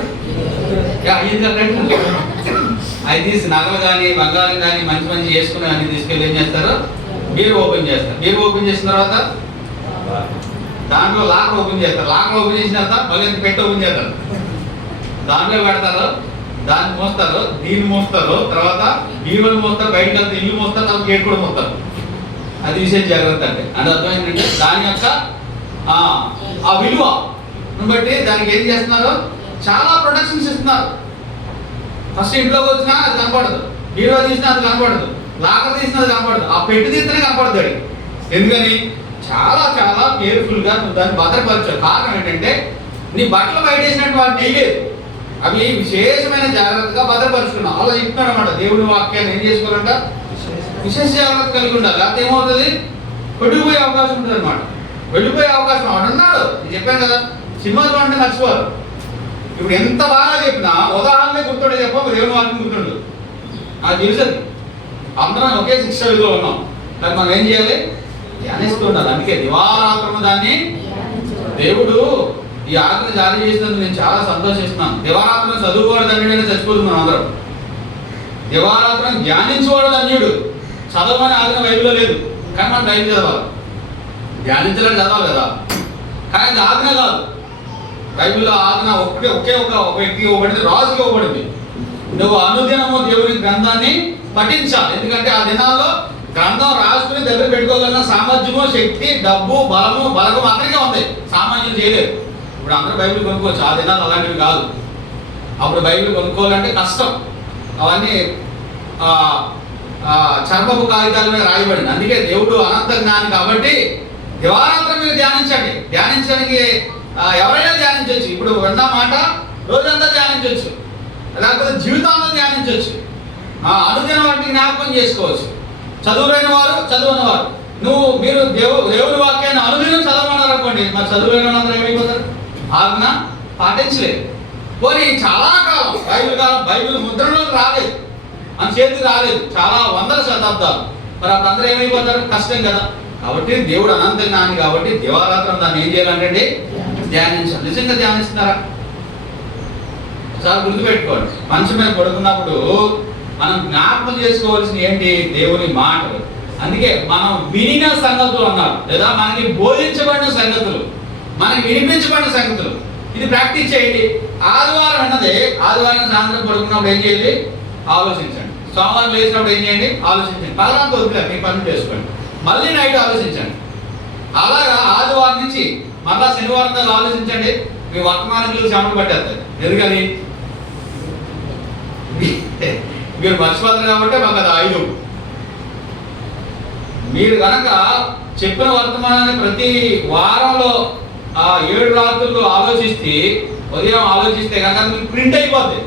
అది తీసి నగలు కానీ బంగారం కానీ మంచి మంచి వేసుకుని అన్ని తీసుకెళ్ళి ఏం చేస్తారు? బీరు ఓపెన్ చేస్తారు. బీరు ఓపెన్ చేసిన తర్వాత దాంట్లో లాకర్ ఓపెన్ చేస్తారు. లాకర్ ఓపెన్ చేసిన తర్వాత మళ్ళీ పెట్టి ఓపెన్ చేస్తారు, దాంట్లో పెడతారు, దాన్ని మోస్తారు, దీన్ని మోస్తారు, తర్వాత బీరువాలు మోస్తారు, బయటకు వెళ్తే ఇల్లు మోస్తారు, తర్వాత గేట్ కూడా మోస్తారు. అది విశేష జాగ్రత్త అంటే అర్థమైందంటే దాని యొక్క ఆ విలువ బట్టి దానికి ఏం చేస్తున్నారు? చాలా ప్రొటెక్షన్స్ ఇస్తున్నారు. ఫస్ట్ ఇంట్లోకి వచ్చినా అది కనపడదు, బీరువా తీసినా అది కనపడదు, లాకర్ తీసినా అది కనపడదు, ఆ పెట్టి తీస్తేనే కనపడదు అది. ఎందుకని? చాలా చాలా కేర్ఫుల్గా నువ్వు దాన్ని భద్రపరచావు. కారణం ఏంటంటే నీ బట్టలు బయట వేసినట్టు వాటి తీయలేదు, అవి విశేషమైన జాగ్రత్తగా భద్రపరుచుకున్నావు. అలా చెప్తున్నాడు అనమాట. దేవుడి వాక్యాన్ని ఏం చేసుకోవాలంట? విశేష జాగ్రత్త కలిగి ఉండాలి. లేకపోతే ఏమవుతుంది? వెళ్ళిపోయే అవకాశం ఉంటుంది అనమాట. వెళ్ళిపోయే అవకాశం అన్నాడు. నేను చెప్పాను కదా, సినిమా చూడండి మర్చిపోరు. ఇప్పుడు ఎంత బాగా చెప్పినా ఉదాహరణ గుర్తుండే చెప్ప దేవుని వాక్యం గుర్తుండదు. నాకు తెలుసది. అందరం ఒకే శిక్షలో ఉన్నాం, కానీ మనం ఏం చేయాలి? ధ్యానిస్తూ ఉండాలి. అందుకే దివారాత్రము దాన్ని దేవుడు ఈ ఆజ్ఞ జారీ చేసినందుకు నేను చాలా సంతోషిస్తున్నాను. దివారాత్రం చదువుకోవడం ధన్యుడైనా చచ్చిపోతున్నాం అందరం. దివారాత్రం ధ్యానించుకోవడం ధన్యుడు. చదవని ఆజ్ఞ బైబిల్లో లేదు, కానీ మనం బైబిల్ చదవాలి. ధ్యానించాలని చదవాలి కదా, కానీ అది ఆజ్ఞ కాదు. బైబిల్లో ఆజ్ఞ ఒకే ఒక వ్యక్తికి ఇవ్వబడింది, రాజుకి ఇవ్వబడింది. నువ్వు అనుదినము దేవుని గ్రంథాన్ని పఠించాలి. ఎందుకంటే ఆ దినాల్లో గ్రంథం రాసుకుని దగ్గర పెట్టుకోగలిగిన సామర్థ్యము, శక్తి, డబ్బు, బలము, బలగం అందరికీ ఉంది, సామాన్యులు చేయలేరు. ఇప్పుడు అందరూ బైబిల్ కొనుక్కోవచ్చు, ఆ దినాలు అలాంటివి కాదు. అప్పుడు బైబిల్ కొనుక్కోవాలంటే కష్టం. అవన్నీ చర్మపు కాగితాల మీద రాయబడింది. అందుకే దేవుడు అనంత జ్ఞాని కాబట్టి దివారాత్రం మీరు ధ్యానించండి. ధ్యానించడానికి ఎవరైనా ధ్యానించవచ్చు. ఇప్పుడు విన్న మాట రోజంతా ధ్యానించవచ్చు, లేకపోతే జీవితాంతం ధ్యానించవచ్చు. అనుదిన వాటిని జ్ఞాపకం చేసుకోవచ్చు. చదువులేని వారు, చదువున్నవారు, మీరు దేవుని వాక్యాన్ని అనుదినం చదవమన్నారు అనుకోండి, మరి చదువులేని వాళ్ళందరూ ఏమైపోతారు? ఆజ్ఞ పాటించలేదు. పోనీ చాలా కాలం బైబిల్ ముద్రలో రాలేదు, మన చేతికి రాలేదు, చాలా వందల శతాబ్దాలు, మరి అప్పుడు అందరూ ఏమైపోతారు? కష్టం కదా. కాబట్టి దేవుడు అనంత జ్ఞాని కాబట్టి దివారాత్రం దాన్ని ఏం చేయాలంటే ధ్యానించాలి. నిజంగా ధ్యానిస్తున్నారా? చాలా గుర్తుపెట్టుకోండి. మంచం మీద పడుకున్నప్పుడు మనం జ్ఞాపకం చేసుకోవాల్సిన ఏంటి? దేవుని మాటలు. అందుకే మనం వినిన సంగతులు అన్నారు, లేదా మనకి బోధించబడిన సంగతులు, మనకి వినిపించబడిన సంగతులు, ఇది ప్రాక్టీస్ చేయండి. ఆదివారం అన్నది ఆదివారం సాయంత్రం పడుకున్నప్పుడు ఏం చేయాలి? ఆలోచించండి. సోమవారం లేచినప్పుడు ఏం చేయండి? ఆలోచించండి. పదనాంత వద్దులే, మీ పనులు చేసుకోండి. మళ్ళీ నైట్ ఆలోచించండి. అలాగా ఆదివారం నుంచి మళ్ళా శనివారం దాకా ఆలోచించండి. మీ వర్తమానికులు చెమట పట్టేస్తారు. ఎందుకని? మీరు మర్చిపోతారు కాబట్టి మాకు అది ఆయుధం. మీరు కనుక చెప్పిన వర్తమానాన్ని ప్రతి వారంలో 7 రాత్రులు ఆలోచిస్తే, ఉదయం ఆలోచిస్తే కనుక మీకు ప్రింట్ అయిపోద్ది.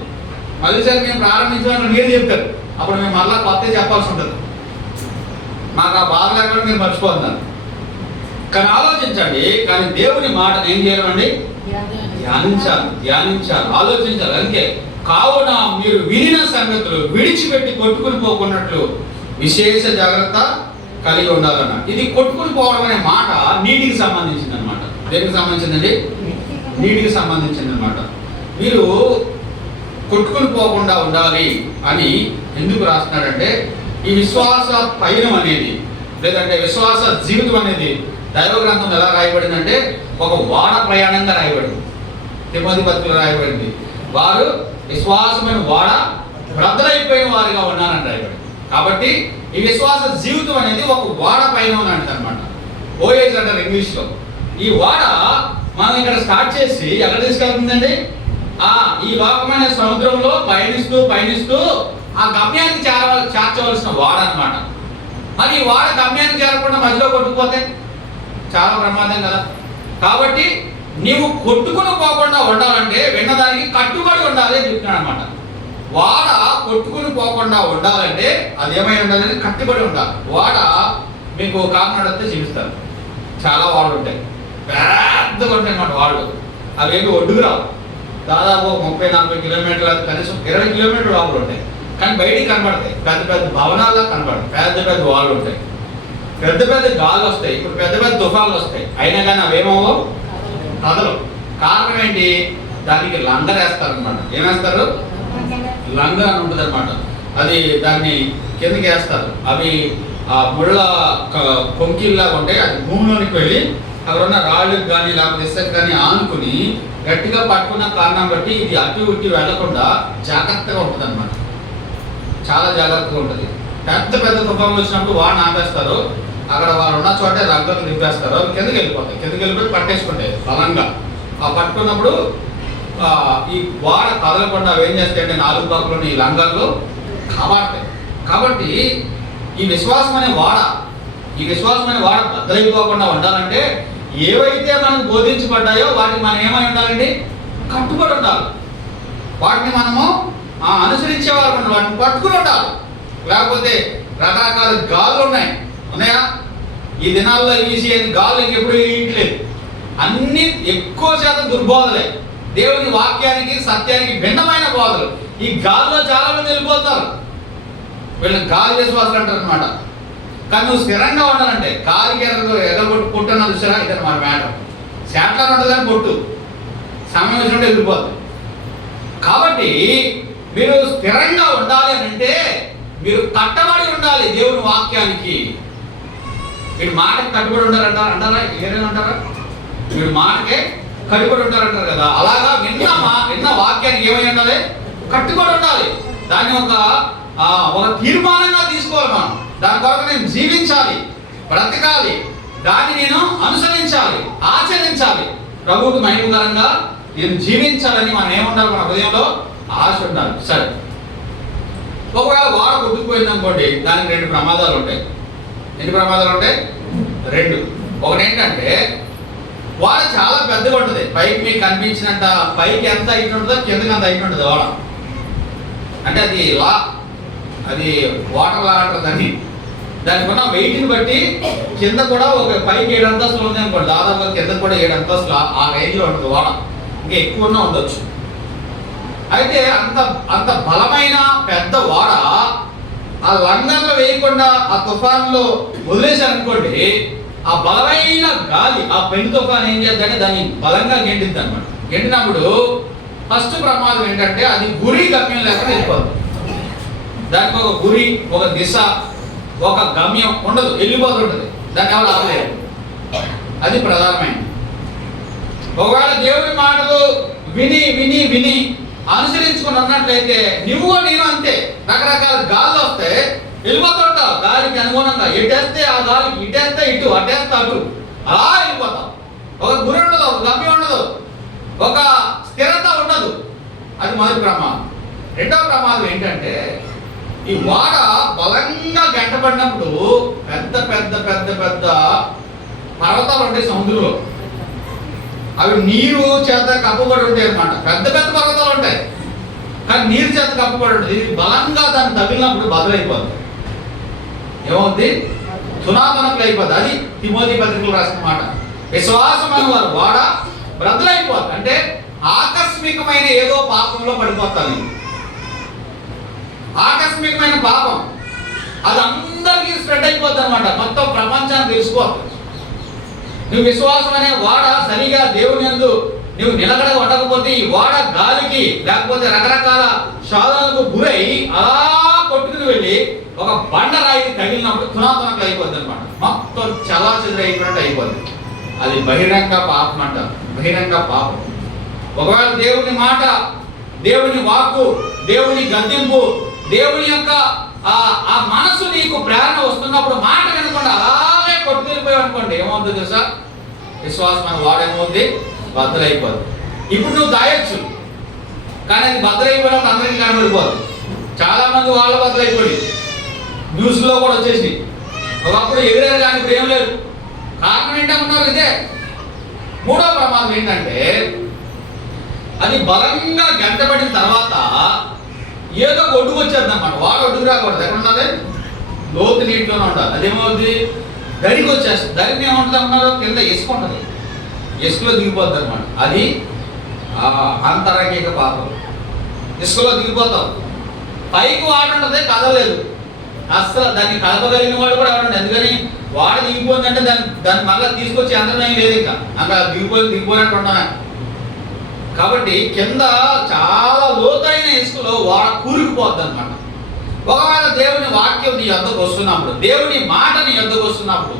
మళ్ళీసారి మేము ప్రారంభించాలని మీరు చెప్తారు, అప్పుడు మేము మళ్ళీ కొత్త చెప్పాల్సి ఉంటుంది. మాకు ఆ బాధ లేకుండా మీరు మర్చిపోతున్నారు. కానీ ఆలోచించండి. కానీ దేవుని మాటను ఏం చేయాలండి? ధ్యానించాలి, ఆలోచించాలి. అందుకే కావున మీరు వినిన సంగతులు విడిచిపెట్టి కొట్టుకుని పోకున్నట్లు విశేష జాగ్రత్త కలిగి ఉండాలన్న. ఇది కొట్టుకుని పోవడం అనే మాట నీటికి సంబంధించింది అనమాట. దేనికి సంబంధించిందండి? నీటికి సంబంధించింది అనమాట. మీరు కొట్టుకుని పోకుండా ఉండాలి అని ఎందుకు రాస్తున్నాడంటే, ఈ విశ్వాస పయనం అనేది, లేదంటే విశ్వాస జీవితం అనేది దైవ గ్రంథం ఎలా రాయబడిందంటే ఒక వాడ ప్రయాణంగా రాయబడింది. తిమోతి పత్రికలో రాయబడింది. వారు విశ్వాసమైన వాడ బ్రద్దలైపోయిన వారిగా ఉన్నారని రాయబడి. కాబట్టి ఈ విశ్వాస జీవితం అనేది ఒక ఓడ పైన ఉన్నది అనమాట. ఓయేజ్ అంటారు ఇంగ్లీష్లో. ఈ ఓడ మనం ఇక్కడ స్టార్ట్ చేసి ఎక్కడ తీసుకెళ్తుందండి? ఈ లోకమైన సముద్రంలో పయనిస్తూ పయనిస్తూ ఆ గమ్యానికి చేర్చవలసిన ఓడ అనమాట. మరి ఈ ఓడ గమ్యానికి చేరకుండా మధ్యలో కొట్టుకుపోతే చాలా ప్రమాదం కదా. కాబట్టి నీవు కొట్టుకుని పోకుండా ఉండాలంటే విన్నదానికి కట్టుబడి ఉండాలి అని చెప్తున్నాడు అనమాట. వాడ కొట్టుకుని పోకుండా ఉండాలంటే అది ఏమై ఉండాలని కట్టుబడి ఉండాలి. వాడ మీకు కాకినాడ వస్తే చూపిస్తారు, చాలా వాడలు ఉంటాయి, పెద్దగా ఉంటాయి అన్నమాట వాడలు. అవి ఏమి ఒడ్డుకు రావు, దాదాపు 30-40 కిలోమీటర్ల, కనీసం 20 కిలోమీటర్ల లోపల ఉంటాయి. కానీ బయటికి కనబడతాయి, పెద్ద పెద్ద భవనాల్లో కనబడతాయి, పెద్ద పెద్ద వాళ్ళు ఉంటాయి, పెద్ద పెద్ద గాలు వస్తాయి, ఇప్పుడు పెద్ద పెద్ద తుఫాన్లు వస్తాయి. అయినా కానీ అవేమో కథలు. కారణం ఏంటి? దానికి లంగర్ వేస్తారనమాట. ఏమేస్తారు? లంగర్ అని ఉంటుంది అనమాట. అది దాన్ని కిందకి వేస్తారు. అవి ఆ ముళ్ళ కొంకిల్లాగా ఉంటాయి. అది భూమిలోనికి వెళ్ళి అక్కడ ఉన్న రాళ్ళకి కానీ లేకపోతే ఇసుక కానీ ఆనుకుని గట్టిగా పట్టుకున్న కారణం బట్టి ఇది అటు ఇటు వెళ్లకుండా జాగ్రత్తగా ఉంటుంది అనమాట. చాలా జాగ్రత్తగా ఉంటుంది. పెద్ద పెద్ద తుఫాన్లు వచ్చినప్పుడు వాడిని ఆపేస్తారు. అక్కడ వాళ్ళు ఉన్న చోటే రంగులు నింపేస్తారు. అవి కిందకి వెళ్ళిపోతాయి. కిందకి వెళ్ళిపోయి పట్టేసుకుంటాయి బలంగా. ఆ పట్టుకున్నప్పుడు ఈ వాడ కదలకుండా అవి ఏం చేస్తాయంటే 4 పక్కలోని ఈ లంగర్లు కాపాడతాయి. కాబట్టి ఈ విశ్వాసం అనే వాడ బద్దలైపోకుండా ఉండాలంటే ఏవైతే మనకు బోధించబడ్డాయో వాటికి మనం ఏమై ఉండాలండి? కట్టుబడి ఉండాలి. వాటిని మనము అనుసరించేవారు ఉండాలి, వాటిని పట్టుకుని ఉండాలి. లేకపోతే రకరకాల గాళ్ళు ఉన్నాయా? ఈ దినాల్లో ఈజీ అని గాళ్ళు ఇంకెప్పుడు వేయట్లేదు. అన్ని ఎక్కువ శాతం దుర్బోధలే, దేవుని వాక్యానికి సత్యానికి భిన్నమైన బోధలు. ఈ గాల్లో చాలా మంది వెళ్ళిపోతారు. వీళ్ళని గాలి విశ్వాసాలు అంటారు అనమాట. కానీ నువ్వు స్థిరంగా ఉండాలంటే గాలికి ఎగరగొట్టు కొట్టున్న చూసారా? ఇదే మన మేడం శాంట్లో ఉంటుందని కొట్టు, సమయం వచ్చినట్టు వెళ్ళిపోతుంది. కాబట్టి మీరు స్థిరంగా ఉండాలి అని అంటే మీరు కట్టబడి ఉండాలి దేవుని వాక్యానికి. మీరు మాటకి కట్టుబడి అంటారా? ఏదైనా అంటారా? మీరు మాటకే కట్టుబడి ఉంటారంటారు కదా. అలాగా విన్న వాక్యానికి ఏమై ఉండాలి? కట్టుబడి ఉండాలి. దాన్ని ఒక తీర్మానంగా తీసుకోవాలి. మనం దాని కొరకు నేను జీవించాలి, బ్రతకాలి, దాన్ని నేను అనుసరించాలి, ఆచరించాలి. ప్రభువుకు మహిమకరంగా నేను జీవించాలని మనం ఏముండాలి? మన హృదయంలో ఆశ ఉండాలి. సరే, ఒకవేళ వాడ కొట్టుకుపోయింది అనుకోండి, దానికి 2 ప్రమాదాలు ఉంటాయి. ఎన్ని ప్రమాదాలు ఉంటాయి? 2. ఒకటి ఏంటంటే వాడ చాలా పెద్దగా ఉంటుంది. పైకి మీకు కనిపించినంత పైకి ఎంత హైట్ ఉంటుందో కిందకి అంత హైట్ ఉంటుంది వాడ. అంటే అది వాటర్ లా అంటుంది. దానికి ఉన్న వెయిట్ని బట్టి కింద కూడా ఒక పైకి 7 అంతస్తులు ఉంది అనుకోండి, దాదాపుగా కింద కూడా 7 అంతస్తులు ఆ రేంజ్లో ఉంటుంది వాడ. ఇంకా ఎక్కువ ఉండొచ్చు. అయితే అంత బలమైన పెద్ద వాడ ఆ లంగర్లు వేయకుండా ఆ తుఫాన్లో వదిలేశారనుకోండి, ఆ బలమైన గాలి ఆ పెను తుఫాన్ ఏం చేద్దంటే దాన్ని బలంగా గెంటిద్ది అనమాట. గెంటినప్పుడు ఫస్ట్ ప్రమాదం ఏంటంటే అది గురి గమ్యం లేకుండా వెళ్ళిపోతుంది. దానికి ఒక గురి, ఒక దిశ, ఒక గమ్యం ఉండదు, వెళ్ళిపోతుంటుంది. దాన్ని ఎవరు ఆపలేరు. అది ప్రధానమైనది. ఒకవేళ దేవుని మాటలు విని విని విని అనుసరించుకుని ఉన్నట్లయితే నువ్వు నేను అంతే. రకరకాల గాల్లో వస్తే వెళ్ళిపోతూ ఉంటావు. గాలికి అనుగుణంగా ఎటేస్తే ఆ గాలికి, ఇటేస్తే ఇటు, అటేస్తే అటు, అలా వెళ్ళిపోతావు. ఒక గురి ఉండదు, ఒక గమ్యం ఉండదు, ఒక స్థిరత ఉండదు. అది మొదటి ప్రమాదం. రెండవ ప్రమాదం ఏంటంటే ఈ వాడ బలంగా గంటపడినప్పుడు పెద్ద పెద్ద పెద్ద పెద్ద పర్వతాలు ఉంటాయి సముద్రంలో. అవి నీరు చేత కప్పబడి ఉంటాయి అన్నమాట. పెద్ద పెద్ద పర్వతాలు ఉంటాయి, కానీ నీరు చేత కప్పబడి ఉంటుంది. ఇది బలంగా దాన్ని తగిలినప్పుడు బదులైపోతుంది. ఏమవుద్ది? తునాతునకులు అయిపోద్ది. అది తిమోతి పత్రికలు రాసిన మాట. విశ్వాసం అని వారు వాడ బ్రతులైపోద్ది. అంటే ఆకస్మికమైన ఏదో పాపంలో పడిపోతాను. ఆకస్మికమైన పాపం అది అందరికీ స్ప్రెడ్ అయిపోద్ది అనమాట. మొత్తం ప్రపంచాన్ని తెలిసిపోతుంది. నువ్వు విశ్వాసం అనే వాడ సరిగా దేవుని యందు నువ్వు నిలకడగా ఉండకపోతే ఈ వాడ గాలికి లేకపోతే రకరకాల సాధనలకు గురై అలా కొట్టుకుని వెళ్ళి ఒక బండరాయి తగిలినప్పుడు తునాతునకలు అయిపోద్ది అనమాట. మొత్తం చలా చెదురు అయిపోయినట్టు అయిపోద్ది. అది బహిరంగ పాపం అంటారు. బహిరంగ పాపం. ఒకవేళ దేవుని మాట దేవుని వాక్కు, దేవుని గద్దింపు, దేవుని యొక్క ఆ మనసు నీకు ప్రేరణ వస్తున్నప్పుడు మాట వినకుండా అలాగే కొట్టుకెళ్ళిపోయావు అనుకోండి, ఏమవుతుంది తెలుసా? విశ్వాసం అని వాడేమవుతుంది, బద్దలైపోదు. ఇప్పుడు నువ్వు దాయొచ్చు, కానీ అది బద్దలైపోయినప్పుడు అందరికీ కనబడిపోదు. చాలా మంది వాళ్ళు బద్దలైపోయి న్యూస్లో కూడా వచ్చేసి ఒకప్పుడు ఎగిరారు, కానీ ఇప్పుడు ఏం లేదు. కారణం ఏంటనుకున్నారు? ఇదే. మూడో ప్రమాదం ఏంటంటే, అది బలంగా గంటపడిన తర్వాత ఏదో ఒక ఒడ్డుకు వచ్చేది అన్నమాట. వాడు ఒడ్డుకు రాకూడదు. ఎక్కడ ఉన్నది? లోతు నీటిలోనే ఉండాలి. అదేమవుతుంది? దరికి వచ్చేస్తుంది. దరికి ఏముంటుంది అన్నారు? కింద ఇసుక ఉంటుంది, ఇసుకలో దిగిపోద్ది అనమాట. అది అంతరంగిక పాపం. ఇసుకలో దిగిపోతాం. పైకి వాడు ఉంటుంది, కదలేదు అస్సలు. దాన్ని కదపగలిగిన వాడు కూడా ఎవరండి. ఎందుకని? వాడు దిగిపోయిందంటే దాన్ని మళ్ళీ తీసుకొచ్చి అందరం లేదు, ఇంకా అక్కడ దిగిపోయినట్టు ఉన్నాను. కాబట్టి కింద చాలా లోతైన ఇసుకలో వాడ కూరుకుపోద్ది అనమాట. ఒకవేళ దేవుని వాక్యం నీ యొద్దకు వస్తున్నప్పుడు, దేవుని మాట నీ యొద్దకు వస్తున్నప్పుడు,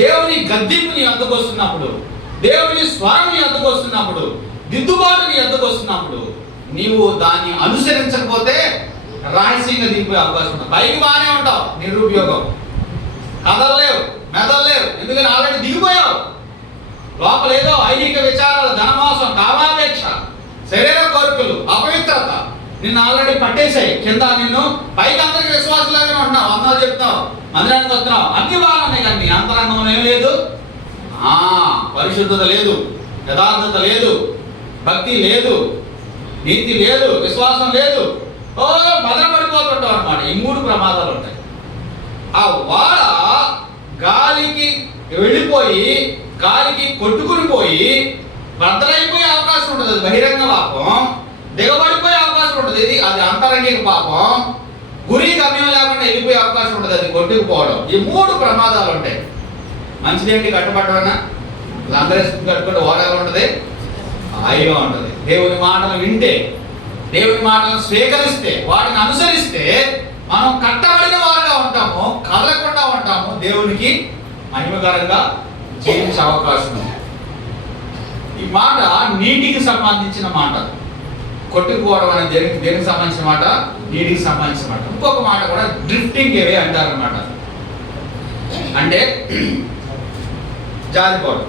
దేవుని గద్దింపు నీ యొద్దకు వస్తున్నప్పుడు, దేవుని స్వరం నీ యొద్దకు వస్తున్నప్పుడు, దిద్దుబాటు నీ యొద్దకు వస్తున్నప్పుడు, నీవు దాన్ని అనుసరించకపోతే రహస్యంగా దిగిపోయే అవకాశం ఉంటుంది. పైకి బాగానే ఉంటావు, నిరుపయోగం, కదలలేవు, మెదలలేవు. ఎందుకని? ఆల్రెడీ దిగిపోయావు. లోపల ఏదో ఐహిక విచారాలు, ధనమోసం, కామాపేక్ష, శరీర కోరికలు, అపవిత్రత నిన్ను ఆల్రెడీ పట్టేశాయి. కింద నిన్ను పైకి అందరికి విశ్వాసలాగానే ఉంటున్నావు, వందలు చెప్తావు, మందిరానికి వస్తున్నావు, అన్ని బాగున్నాయి, కానీ నీ అంతరంగం ఏం లేదు. పరిశుద్ధత లేదు, యథార్థత లేదు, భక్తి లేదు, నీతి లేదు, విశ్వాసం లేదు. బదలపడిపోతుంటావు అన్నమాట. ఈ మూడు ప్రమాదాలు ఉంటాయి. ఆ వాడ గాలికి వెళ్ళిపోయి, గాలికి కొట్టుకుని పోయి బద్దలైపోయే అవకాశం ఉంటుంది. అది బహిరంగ పాపం. దిగబడిపోయే అవకాశం ఉంటుంది, అది అంతరంగిక పాపం. గురి గమ్యం లేకుండా వెళ్ళిపోయే అవకాశం ఉంటుంది, అది కొట్టుకుపోవడం. ఈ మూడు ప్రమాదాలు ఉంటాయి. మంచిదేంటి? కట్టుబట్టమన్నా లందరేసుకుని కట్టుకుంటే ఓడగా ఉంటుంది, హాయిగా ఉంటుంది. దేవుని మాటలు వింటే, దేవుని మాటలను స్వీకరిస్తే, వాటిని అనుసరిస్తే మనం కట్టబడిన వారుగా ఉంటాము, కదలకుండా ఉంటాము, దేవునికి మహిమకరంగా జీవించే అవకాశం ఉంది. ఈ మాట నీటికి సంబంధించిన మాట. కొట్టుకుపోవడం అనేది దేనికి సంబంధించిన మాట? నీటికి సంబంధించిన మాట. ఇంకొక మాట కూడా డ్రిఫ్టింగ్ ఏవే అంటారనమాట. అంటే జారిపోవడం.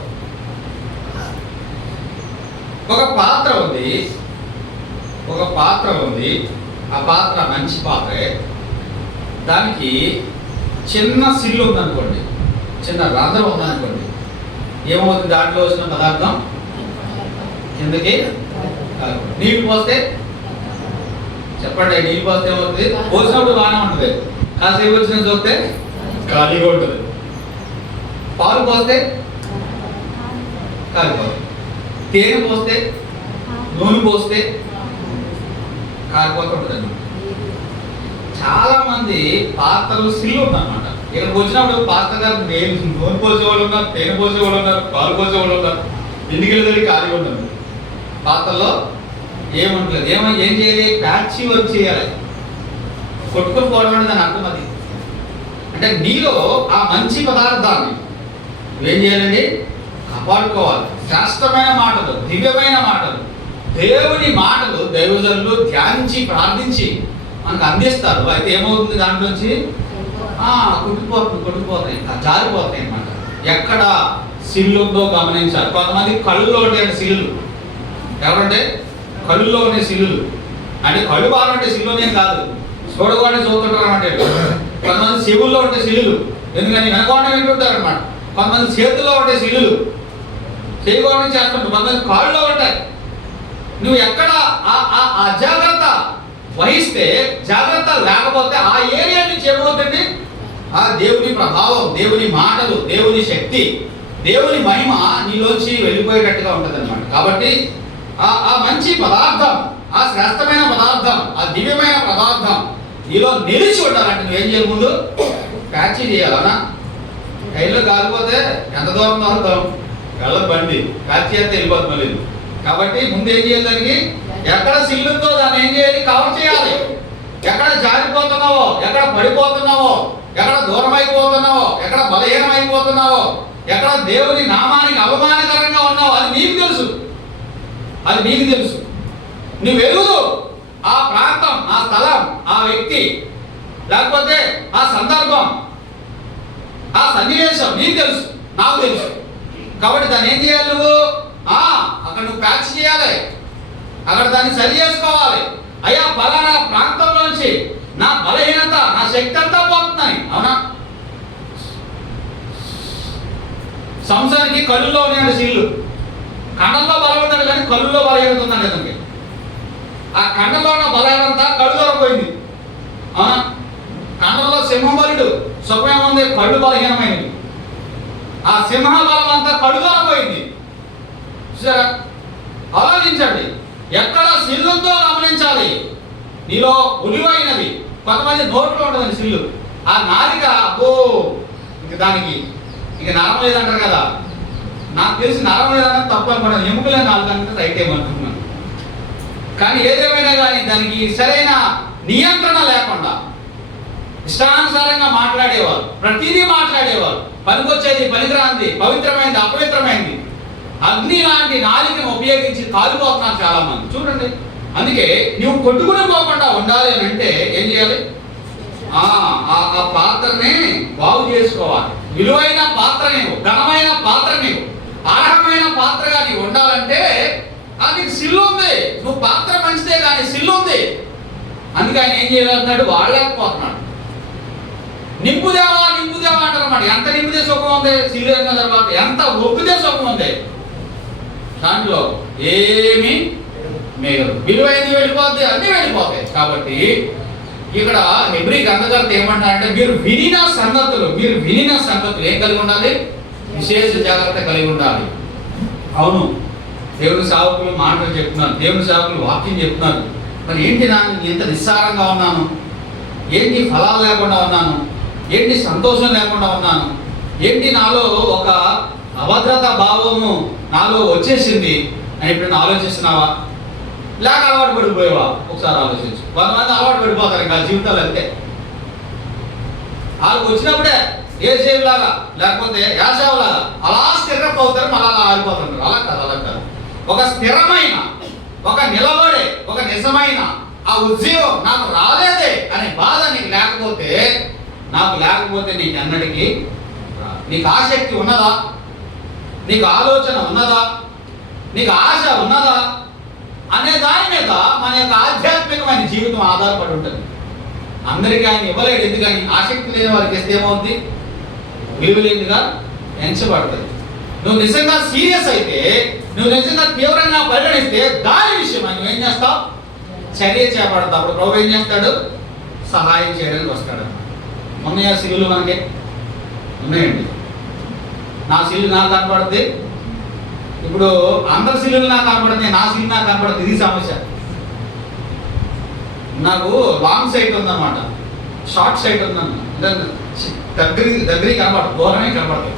ఒక పాత్ర ఉంది, ఆ పాత్ర మంచి పాత్రే. దానికి చిన్న సిల్లు ఉందనుకోండి, చిన్న రంధ్రం ఉందనుకోండి, ఏమవుతుంది? దాంట్లో వచ్చిన పదార్థం కిందకి నీళ్ళు పోస్తే, చెప్పండి, నీళ్ళు పోస్తే ఏమవుతుంది? పోసినప్పుడు బాగానే ఉంటుంది, కాసేపు వచ్చిన చూస్తే ఖాళీగా ఉంటుంది. పాలు పోస్తే కాలిపోతుంది, తేనె పోస్తే, నూనె పోస్తే కాలిపోతుంటుంది. చాలా మంది పాత్రలు సిల్లు ఉందన్నమాట. ఇక్కడికి వచ్చినప్పుడు పాస్టర్ గారు నూనె పోసేవాళ్ళు ఉన్నారు, తేనె పోసేవాళ్ళు ఉన్నారు, పాలు పోసేవాళ్ళు ఉన్నారు, ఇంటికి ఖాళీగా ఉన్నారు. పాత్రలో ఏముంటలేదు. ఏం చేయాలి? ప్యాచీ వర్క్ చేయాలి. కొట్టుకొని పోవడం అనేది దాని అర్థం. అది అంటే నీలో ఆ మంచి పదార్థాన్ని ఏం చేయాలండి? కాపాడుకోవాలి. శ్రేష్టమైన మాటలు, దివ్యమైన మాటలు, దేవుని మాటలు దైవజనులు ధ్యానించి ప్రార్థించి మనకు అందిస్తారు. అయితే ఏమవుతుంది? దాంట్లోంచి కొట్టుకుపోతాయి, జారిపోతాయి అన్నమాట. ఎక్కడ సిల్లు ఉందో గమనించాలి. కొంతమంది కళ్ళులో ఉండే సిల్లులు. ఎవరంటే కళ్ళులో ఉండే సిల్లులు అంటే కళ్ళు బాగుంటే సిల్లునే కాదు, చూడగానే చూస్తుంటారు అన్నమాట. కొంతమంది చెవుల్లో ఉండే సిల్లులు, ఎందుకని వెనకుండా వింటుంటారు అన్నమాట. కొంతమంది చేతుల్లో ఉండే సిల్లులు, చేయకుండా చేస్తుంటారు. కొంతమంది కాళ్ళలో ఉంటాయి. నువ్వు ఎక్కడ అజాగ్రత్త వహిస్తే, జాగ్రత్త లేకపోతే ఆ ఏరియా నుంచి ఏమవుతుంది? ఆ దేవుని ప్రభావం, దేవుని మాటలు, దేవుని శక్తి, దేవుని మహిమ నీలోంచి వెళ్ళిపోయేటట్టుగా ఉంటుంది అనమాట. కాబట్టి ఆ మంచి పదార్థం, ఆ శ్రేష్టమైన పదార్థం, ఆ దివ్యమైన పదార్థం నీలో నిలిచి ఉండాలంటే నువ్వేం చేయాలి? ముందు ప్యాచీ చేయాలనా? కైలో కాలిపోతే ఎంత దూరం దొరుకుతాం? వెళ్ళదు బండి, ప్యాచీ అయితే వెళ్ళిపోతుంది మళ్ళీ. కాబట్టి ముందు ఏం చేయాలి? దానికి ఎక్కడ సిల్లుందో దాన్ని ఏం చేయాలి? కవర్ చేయాలి. ఎక్కడ జారిపోతున్నావో, ఎక్కడ పడిపోతున్నావో, ఎక్కడ దూరం అయిపోతున్నావో, ఎక్కడ బలహీనం అయిపోతున్నావో, ఎక్కడ దేవుని నామానికి అవమానకరంగా ఉన్నావో అది నీకు తెలుసు. నువ్వు ఎరుగుదు. స్థలం, ఆ వ్యక్తి, లేకపోతే ఆ సందర్భం, ఆ సన్నివేశం నీకు తెలుసు, నాకు తెలుసు. కాబట్టి దాన్ని ఏం చేయాలి నువ్వు? అక్కడ నువ్వు ప్యాచ్ చేయాలి, అక్కడ దాన్ని సరి చేసుకోవాలి. అయ్యా పలానా ప్రాంతంలోంచి నా బలహీనత, నా శక్తి అంతా పోతున్నాయి. అవునా? సంసారికి కళ్ళులో ఉన్నాడు సిల్లు, కండంలో బలం ఉన్నాడు కానీ కళ్ళులో బలహీనత ఉందండి అతనికి. ఆ కండంలో ఉన్న బలహీనత కళ్ళు పోయింది. అవునా? కండంలో సింహబలుడు సుఖమే ఉంది, కళ్ళు బలహీనమైనది. ఆ సింహ బలం అంతా కళ్ళు పోయింది. చూసారా? ఆలోచించండి, ఎక్కడ సిల్లుందో గమనించాలి. నీలో ఉలివైనది, కొంతమంది నోట్లో ఉంటుందండి సిల్లు. ఆ నాలిక ఇంక దానికి ఇంక నరం లేదంటారు కదా. నాకు తెలిసి నరం లేదన్నా తప్పు అనుకున్నాను, ఎముకలే నాలుగంటే రైట్ ఏమనుకుంటున్నాను. కానీ ఏదేమైనా కానీ దానికి సరైన నియంత్రణ లేకుండా ఇష్టానుసారంగా మాట్లాడేవారు, ప్రతిదీ మాట్లాడేవారు. పనికొచ్చేది, పనికిరాంది, పవిత్రమైంది, అపవిత్రమైంది, అగ్ని లాంటి నాలికను ఉపయోగించి కాలిపోతున్నారు చాలా మంది. చూడండి, అందుకే నువ్వు కొట్టుకుని పోకుండా ఉండాలి అని అంటే ఏం చేయాలి? ఆ పాత్రని బాగు చేసుకోవాలి. విలువైన పాత్ర నీవు, ఘనమైన పాత్ర నీవు, అర్హమైన పాత్రగా నీవు ఉండాలంటే అది సిల్లు ఉంది. నువ్వు పాత్ర మంచిదే కానీ సిల్లు ఉంది. అందుకే ఆయన ఏం చేయగలుగుతున్నాడు? వాడలేకపోతున్నాడు. నింపుదేవా నింపుదేవా అంటారన్నమాట. ఎంత నింపితే సుఖం ఉంది? సిల్లు అయిన తర్వాత ఎంత ఒప్పితే సుఖం ఉంది? దాంట్లో ఏమి మేలు, విలువైనది వెళ్ళిపోద్ది, అన్నీ వెళ్ళిపోతాయి. కాబట్టి ఇక్కడ హెబ్రీ గ్రంథకర్త ఏమంటారంటే మీరు వినిన సంగతులు ఏం కలిగి ఉండాలి? విశేష జాగ్రత్త కలిగి ఉండాలి. అవును, దేవుని సేవకులు మాటలు చెప్తున్నారు, దేవుని సేవకులు వాక్యం చెప్తున్నారు. మరి ఏంటి నేను ఇంత నిస్సారంగా ఉన్నాను? ఏంటి ఫలాలు లేకుండా ఉన్నాను? ఏంటి సంతోషం లేకుండా ఉన్నాను? ఏంటి నాలో ఒక అభద్రతా భావము నాలో వచ్చేసింది అని ఎప్పుడైనా ఆలోచిస్తున్నావా? లేక అలవాటు పడిపోయావా? ఒకసారి ఆలోచించు. కొంతమంది అలవాటు పడిపోతారు ఇంకా జీవితాలు అంతే. వాళ్ళకి వచ్చినప్పుడే ఏసేవులాగా లేకపోతే యాసేవులాగా అలా స్థిరప్ అవుతారు, మళ్ళీ అలా ఆగిపోతుంటారు. అలా కాదు. ఒక స్థిరమైన, ఒక నిలబడే, ఒక నిజమైన ఆ ఉద్యోగం నాకు రాలేదే అనే బాధ నీకు లేకపోతే నీకు ఎన్నటికీ నీకు ఆసక్తి ఉన్నదా? నీకు ఆలోచన ఉన్నదా? నీకు ఆశ ఉన్నదా అనే దాని మీద మన యొక్క ఆధ్యాత్మికమైన జీవితం ఆధారపడి ఉంటుంది. అందరికీ ఆయన ఇవ్వలేడు. ఎందుకని? ఆసక్తి లేని వారికి ఇస్తే ఏమవుతుంది? విలువలేనిదిగా ఎంచబడుతుంది. నువ్వు నిజంగా సీరియస్ అయితే, నువ్వు నిజంగా తీవ్రంగా పరిగణిస్తే దాని విషయం నువ్వు ఏం చేస్తావు? చర్య చేపడతావు. అప్పుడు ప్రభు ఏం చేస్తాడు? సహాయం చేయడానికి వస్తాడు. ఉన్నాయా సిల్లులు? మనకి ఉన్నాయండి. నా సిల్లు నాకు కనపడుతుంది. ఇప్పుడు అందరి సిల్లులు నాకు కనపడుతుంది, నా సిల్లు నాకు కనపడుతుంది. ఇది సమస్య. నాకు లాంగ్ సైట్ ఉందన్నమాట, షార్ట్ సైట్ ఉందన్న. దగ్గరికి కనపడదు, దూరమే కనపడతాయి.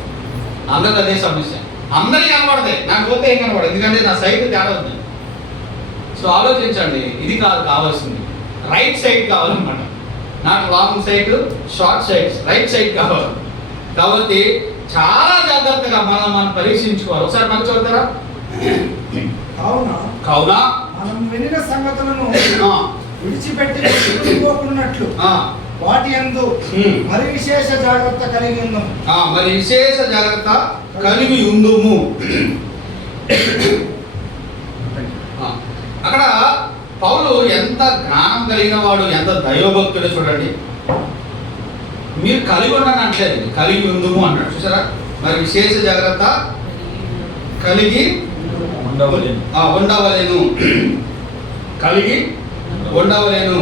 అందరికి అదే సమస్య. అందరికీ కనపడతాయి, నాకు పోతే ఏం కనపడదు. ఎందుకంటే నా సైట్ తేడా ఉంది. సో ఆలోచించండి, ఇది కాదు కావాల్సింది. రైట్ సైడ్ కావాలన్నమాట. నాకు long sight, short sights, right side కావాలి. కాబట్టి చాలా జాగ్రత్తగా మనం పరీక్షించుకోవాలి. ఒకసారి మనం చూద్దారా? కావున మనం వినిన సంగతులను విడిచిపెట్టి వాటి యందు మరి విశేష జాగ్రత్త కలిగి ఉందాము. మరి విశేష జాగ్రత్త కలిగి ఉందుము. అక్కడ పౌలు ఎంత జ్ఞానం కలిగిన వాడు, ఎంత దైవభక్తుడు చూడండి. మీరు కలిగి ఉండని అంటలేదు, కలిగి ఉందుము అన్నాడు. చూసారా? మరి విశేష జాగ్రత్త కలిగి ఉండవలేను, కలిగి ఉండవలేను.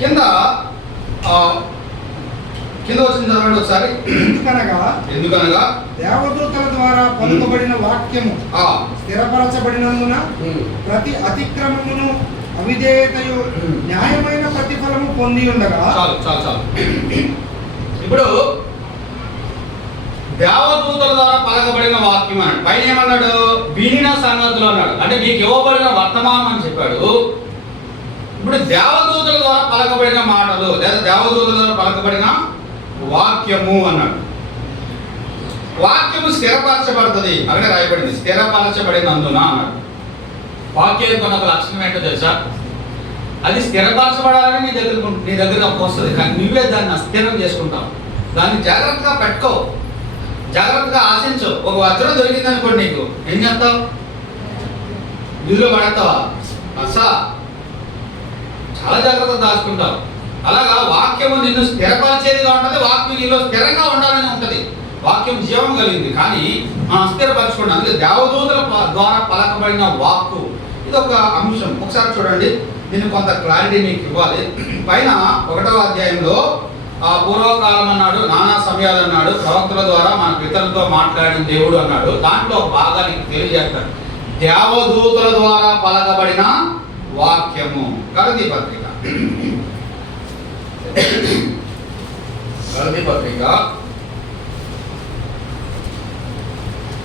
కింద వచ్చిన తర్వాత ఒకసారి ఎందుకనగా దేవదూతల ద్వారా పలుకబడిన వాక్యము స్థిరపరచబడినందున ప్రతి అతిక్రమమును అవిధేయతయు న్యాయమైన ప్రతిఫలము పొంది ఉండగా. చాలు. ఇప్పుడు దేవదూతల ద్వారా పలకబడిన వాక్యం అన్నాడు. పైన ఏమన్నాడు? వినిన సంగతులు అన్నాడు. అంటే మీకు ఇవ్వబడిన వర్తమానం అని చెప్పాడు. ఇప్పుడు దేవదూతల ద్వారా పలకబడిన మాటలు లేదా దేవదూతల ద్వారా పలకబడిన వాక్యము అన్నాడు. వాక్యము స్థిరపరచబడుతుంది అక్కడ రాయబడింది, స్థిరపరచబడినందున అన్నాడు. వాక్యం కొన్న ఒక లక్షణం ఏంటో తెలుసా? అది స్థిరపరచబడాలని నీ దగ్గరకు వస్తుంది, కానీ నువ్వే దాన్ని అస్థిరం చేసుకుంటావు. దాన్ని జాగ్రత్తగా పెట్టుకో, జాగ్రత్తగా ఆశించు. ఒక వజ్రం దొరికింది అనుకోండి, నీకు ఏం చేస్తావు? నిధులు పడతావా? అసా చాలా జాగ్రత్తగా దాచుకుంటావు. అలాగా వాక్యము నిన్ను స్థిరపరిచేదిగా ఉంటుంది, వాక్యం నీలో స్థిరంగా ఉండాలని ఉంటుంది. వాక్యం జీవం కలిగింది, కానీ స్థిరపరచుకోండి. అందుకే దేవదూతల ద్వారా పలకబడిన వాక్కు ఇది ఒక అంశం. ఒకసారి చూడండి, దీన్ని కొంత క్లారిటీ మీకు ఇవ్వాలి. పైన 1వ అధ్యాయంలో పూర్వకాలం అన్నాడు, నానా సమయాలు అన్నాడు, ప్రవక్తల ద్వారా మన పితరులతో మాట్లాడిన దేవుడు అన్నాడు. దాంట్లో ఒక భాగాన్ని తెలియజేస్తాడు, దేవదూతల ద్వారా పలకబడిన వాక్యము. గలతీ పత్రిక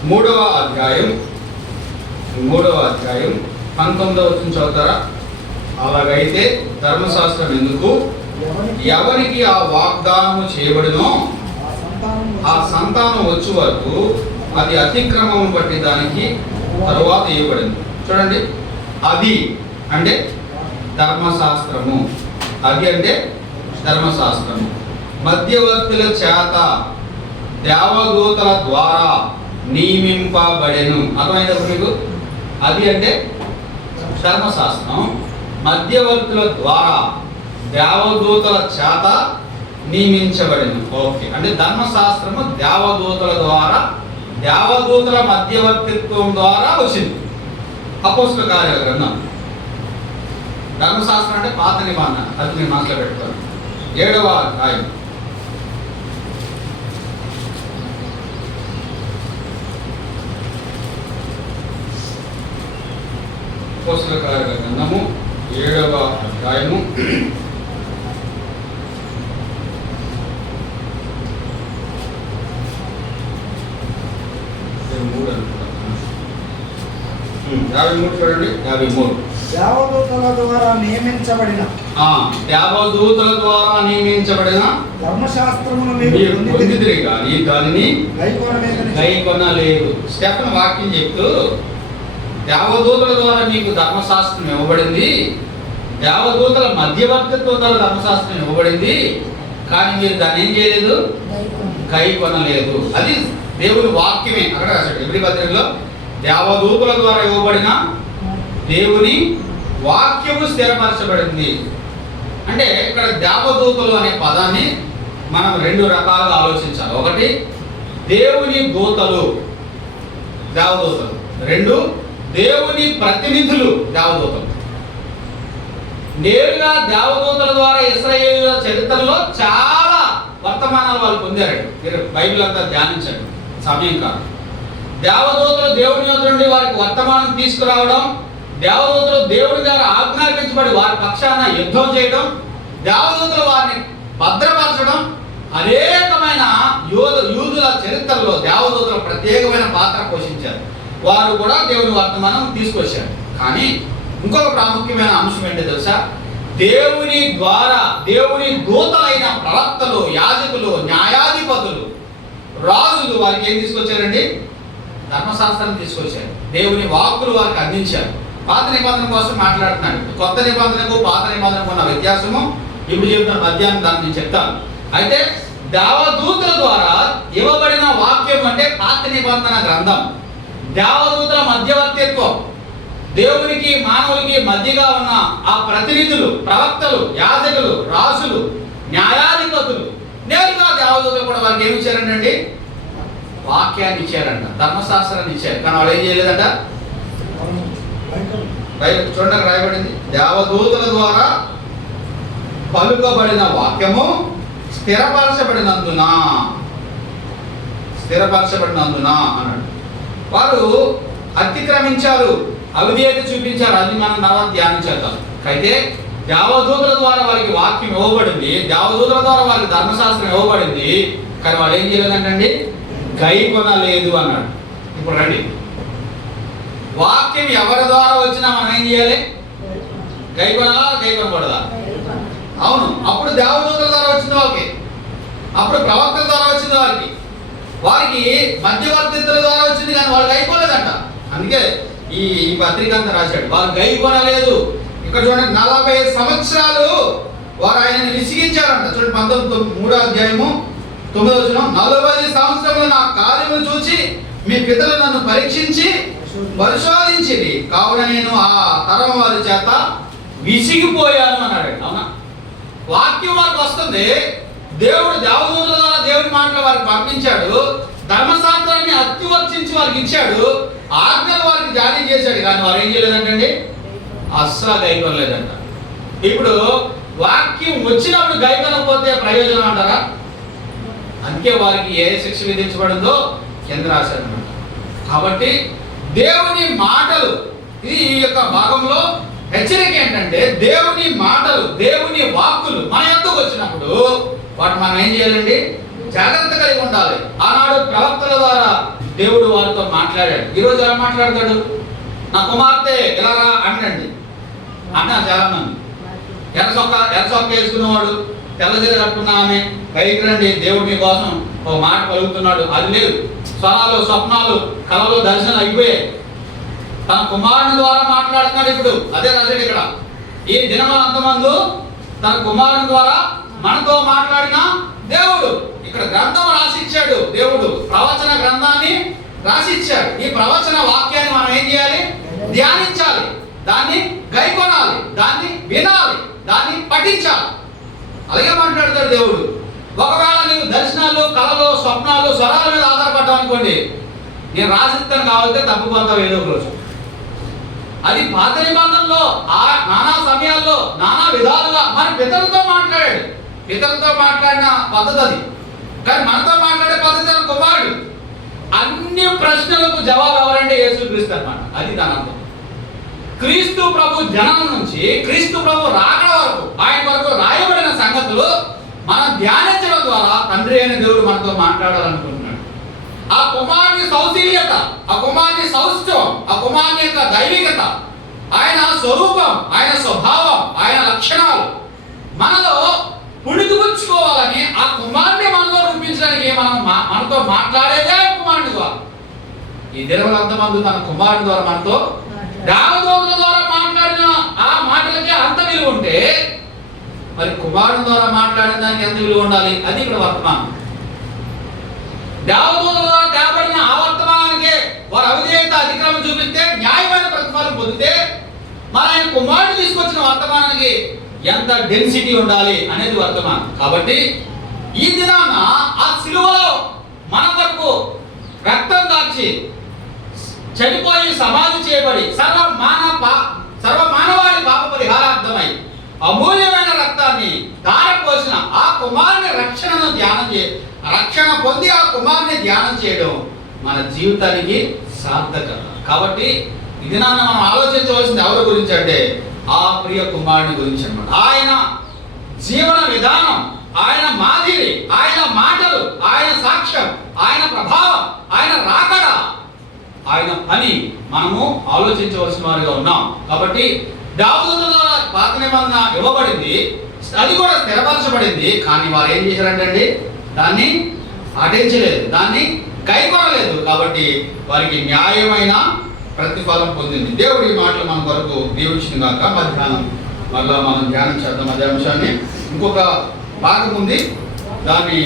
3వ అధ్యాయం 19వ వచనం చదువుతారా? అలాగైతే ధర్మశాస్త్రం ఎందుకు, ఎవరికి ఆ వాగ్దానము చేయబడినో ఆ సంతానం వచ్చే వరకు అది అతిక్రమం బట్టి దానికి తరువాత ఇవ్వబడింది. చూడండి, అది అంటే ధర్మశాస్త్రము, అది అంటే ధర్మశాస్త్రము మధ్యవర్తుల చేత దేవదూతల ద్వారా నియమింపబడెను. అర్థమైనప్పుడు మీకు? అది అంటే ధర్మశాస్త్రం మధ్యవర్తుల ద్వారా దేవదూతల చేత నియమించబడింది. ఓకే, అంటే ధర్మశాస్త్రము దేవదూతల ద్వారా, దేవదూతల మధ్యవర్తిత్వం ద్వారా వచ్చింది. అపోస్తల కార్యాల గ్రంథం. ధర్మశాస్త్రం అంటే పాత నిబంధన, అది నేను మనసులో పెట్టుకోను. 7వ అధ్యాయం అపోస్తల కార్యాల గ్రంథము 7వ అధ్యాయము 53 చూడండి. 53 దేవదూతల ద్వారా నియమించబడిన ధర్మశాస్త్రమును మీరు పొందితిరి కానీ దానిని గైకొనలేదని గైకొనలేదు. స్టెఫెన్ వాక్యం చెప్తూ, దేవదూతల ద్వారా మీకు ధర్మశాస్త్రం ఇవ్వబడింది, దేవదూతల మధ్యవర్తిత్వం ద్వారా ధర్మశాస్త్రం ఇవ్వబడింది, కానీ మీరు దాన్ని ఏం చేయలేదు? గైకొనలేదు. అది దేవుని వాక్యమే. అక్కడ రాశాడు ఎబ్రీ పత్రికలో, దేవదూతల ద్వారా ఇవ్వబడిన దేవుని వాక్యము స్థిరపరచబడింది. అంటే ఇక్కడ దేవదూతలు అనే పదాన్ని మనం 2 రకాలుగా ఆలోచించాలి. ఒకటి, దేవుని దూతలు దేవదూతలు. 2, దేవుని ప్రతినిధులు దేవదూతలు. నేరుగా దేవదూతల ద్వారా ఇశ్రాయేలుల చరిత్రలో చాలా వర్తమానాలు వాళ్ళు పొందారు. మీరు బైబిల్ అంతా ధ్యానించండి, సమయం కాదు. దేవదూతలు దేవుని యొద్ద నుండి వారికి వర్తమానం తీసుకురావడం, దేవదూతలు దేవుని ద్వారా ఆజ్ఞాపించబడి వారి పక్షాన యుద్ధం చేయడం, దేవదూతలు వారిని భద్రపరచడం, అనేకమైన యూదుల చరిత్రలో దేవదూతలు ప్రత్యేకమైన పాత్ర పోషించారు. వారు కూడా దేవుని వర్తమానం తీసుకొచ్చారు. కానీ ఇంకొక ప్రాముఖ్యమైన అంశం ఏంటో తెలుసా? దేవుని ద్వారా దేవుని దూతలైన ప్రవక్తలు, యాజకులు, న్యాయాధిపతులు, రాజులు వారికి ఏం తీసుకొచ్చారండి? ధర్మశాస్త్రాన్ని తీసుకొచ్చారు. దేవుని వాక్కులు వారికి అందించారు. పాత నిబంధన కోసం మాట్లాడుతున్నాడు. కొత్త నిబంధనకు పాత నిబంధనకు ఉన్న వ్యత్యాసము ఇప్పుడు చెబుతున్న మధ్యాహ్నం దాన్ని నేను చెప్తాను. అయితే దేవదూతల ద్వారా ఇవ్వబడిన వాక్యం అంటే పాత నిబంధన గ్రంథం. దేవదూతల మధ్యవర్తిత్వం, దేవునికి మానవులకి మధ్యగా ఉన్న ఆ ప్రతినిధులు, ప్రవక్తలు, యాజకులు, రాజులు, న్యాయాధిపతులు, నేరుగా దేవదూతలు కూడా వారికి ఏమి ఇచ్చారండి? వాక్యాన్ని ఇచ్చారంట, ధర్మశాస్త్రాన్ని ఇచ్చారు. కానీ వాళ్ళు ఏం చేయలేదంట? చూడండి, రాయబడింది, దేవదూతల ద్వారా పలుకబడిన వాక్యము స్థిరపరచబడినందున అన్నాడు. వారు అతిక్రమించారు, అవిధేయత చూపించారు. అది మనం తర్వాత ధ్యానం చేద్దాం. అయితే దేవదూతల ద్వారా వారికి వాక్యం ఇవ్వబడింది, దేవదూతల ద్వారా వారికి ధర్మశాస్త్రం ఇవ్వబడింది, కానీ వాళ్ళు ఏం చేయలేదంటండి? గైకొనలేదు అన్నాడు. ఇప్పుడు రండి, వాక్యం ఎవరి ద్వారా వచ్చినా మనం ఏం చేయాలి? గైకొనాలా, గైకొనకూడదా? అవును. అప్పుడు దేవదూతల ద్వారా వచ్చింది వాళ్ళకి, అప్పుడు ప్రవక్తల ద్వారా వచ్చింది వారికి మధ్యవర్తిత్తుల ద్వారా వచ్చింది, కానీ వాళ్ళు గైకోలేదంట. అందుకే ఈ పత్రిక అంతా రాశాడు, వాళ్ళు గైకొనలేదు. ఇక్కడ చూడండి 40 సంవత్సరాలు వారు ఆయనని విసిగించారంట. చూడండి 3వ అధ్యాయము 9వ వచనం. 40 సంవత్సరములు నా కార్యములు చూచి మీ పితరులు నన్ను పరీక్షించి పరిశోధించింది, కావున నేను ఆ తరం వారి చేత విసిగిపోయాను అన్నాడు. అవునా? వాక్యం వారికి వస్తుంది. దేవుడు దేవదూతల ద్వారా దేవుడి మాటలు వారికి పంపించాడు. ధర్మశాస్త్రాన్ని అత్యువర్తించి వారికి ఇచ్చాడు. ఆజ్ఞలు వారికి జారీ చేశాడు. కానీ వారు ఏం చేయలేదంటండి, అస్సలు గైకొనలేదంట. ఇప్పుడు వాక్యం వచ్చినప్పుడు గైకొనకపోతే ప్రయోజనం అంటారా? అందుకే వారికి ఏ శిక్ష విధించబడిందో కింద రాశారన్నమాట. కాబట్టి దేవుని మాటలు, ఈ యొక్క భాగంలో హెచ్చరిక ఏంటంటే, దేవుని మాటలు, దేవుని వాక్కులు మన యొద్దకు వచ్చినప్పుడు వాటి మనం ఏం చేయాలండి, జాగ్రత్త కలిగి ఉండాలి. ఆనాడు ప్రవక్తల ద్వారా దేవుడు వారితో మాట్లాడాడు. ఈరోజు ఎలా మాట్లాడతాడు? నా కుమార్తె ఇలా రా అంటండి అన్నారు చాలా మంది. ఎర్రసొక్క వేసుకున్నవాడు, తెల్లజీర కట్టుకున్న ఆమె పైకి రండి, దేవుడు మీకోసం ఒక మాట పలుకుతున్నాడు. అది లేదు. స్వరాలు, స్వప్నాలు, కళలు, దర్శనాలు అయిపోయాయి. తన కుమారుని ద్వారా మాట్లాడుతున్నాడు. ఇప్పుడు అదే రాశాడు ఇక్కడ. ఈ దినమంతమందు తన కుమారుని ద్వారా మనతో మాట్లాడిన దేవుడు. ఇక్కడ గ్రంథం రాసిచ్చాడు దేవుడు. ప్రవచన గ్రంథాన్ని రాసిచ్చాడు. ఈ ప్రవచన వాక్యాన్ని మనం ఏం చేయాలి? ధ్యానించాలి, దాన్ని గైకొనాలి, దాన్ని వినాలి, దాన్ని పఠించాలి. అలాగే మాట్లాడతాడు దేవుడు. ఒకవేళ నీవు దర్శనాలు, కళలు, స్వప్నాలు, స్వరాల మీద ఆధారపడ్డావు అనుకోండి, నేను రాసిస్తాను కావాలంటే తప్పుపోతావు ఏదో ఒక రోజు. అది పాత నిబంధనలో నానా సమయాల్లో నానా విధాలుగా మన పితరులతో మాట్లాడాడు. పితరులతో మాట్లాడిన పద్ధతి అది. కానీ మనతో మాట్లాడే పద్ధతి కుమారుడు. అన్ని ప్రశ్నలకు జవాబు ఎవరంటే యేసుక్రీస్తు అన్నమాట. అది దాని అర్థం. క్రీస్తు ప్రభు జనం నుంచి క్రీస్తు ప్రభు రాకడ వరకు ఆయన వరకు రాయబడిన సంగతులు మనం ధ్యానించడం ద్వారా తండ్రి అయిన దేవుడు మనతో మాట్లాడాలనుకుంటున్నాడు. ఆ కుమారుని సౌశీల్యత, ఆ కుమారుని సౌష్ఠవం, ఆ కుమారుని యొక్క దైవికత, ఆయన స్వరూపం, ఆయన స్వభావం, ఆయన లక్షణాలు మనలో పుణికిపుచ్చుకోవాలని ఆ కుమారుని మనలో రూపించడానికి మనతో మాట్లాడేదే కుమారుని ద్వారా. ఈ దినమంతమందు తన కుమారుని ద్వారా మనతో దేవదూతల ద్వారా మాట్లాడిన ఆ మాటలకే అంత విలువ ఉంటే, మరి కుమారుని ద్వారా మాట్లాడిన దానికి ఎంత విలువ ఉండాలి? అది ఇక్కడ వర్తమానం. దేవదూతల ద్వారా తేబడిన ఆ వర్తమానానికే వారు అవిధేయత, అతిక్రమం చూపిస్తే న్యాయమైన ప్రతిఫలం పొందితే, మరి ఆయన కుమారుడు తీసుకొచ్చిన వర్తమానానికి ఎంత డెన్సిటీ ఉండాలి అనేది వర్తమానం. కాబట్టి ఈ దినాన ఆ సిలువలో మన వరకు రక్తం దాచి చనిపోయి సమాధి చేయబడి సర్వమానవాళి పాప పరిహారార్థమై అమూల్యమైన రక్తాన్ని ధారపోసిన ఆ కుమారుని రక్షణను రక్షణ పొంది ఆ కుమారుని ధ్యానం చేయడం మన జీవితానికి సార్థకత. కాబట్టి ఇది మనం ఆలోచించవలసింది ఎవరి గురించి అంటే ఆ ప్రియ కుమారుని గురించి అన్నమాట. ఆయన జీవన విధానం, ఆయన మాదిరి, ఆయన మాటలు, ఆయన సాక్ష్యం, ఆయన ప్రభావం, ఆయన రాకడ, ఆయన పని మనము ఆలోచించవలసిన వారిగా ఉన్నాం. కాబట్టి దావీదు ద్వారా పాత నిబంధన ఇవ్వబడింది, అది కూడా స్థిరపరచబడింది. కానీ వారు ఏం చేశారంటే దాన్ని పాటించలేదు, దాన్ని కైకొనలేదు. కాబట్టి వారికి న్యాయమైన ప్రతిఫలం పొందింది. దేవుడి మాటలు మన కొరకు దీవించింది కాక మధ్యాహ్నం మళ్ళా మనం ధ్యానం చేద్దాం. అదే అంశాన్ని ఇంకొక భాగం ఉంది, దాన్ని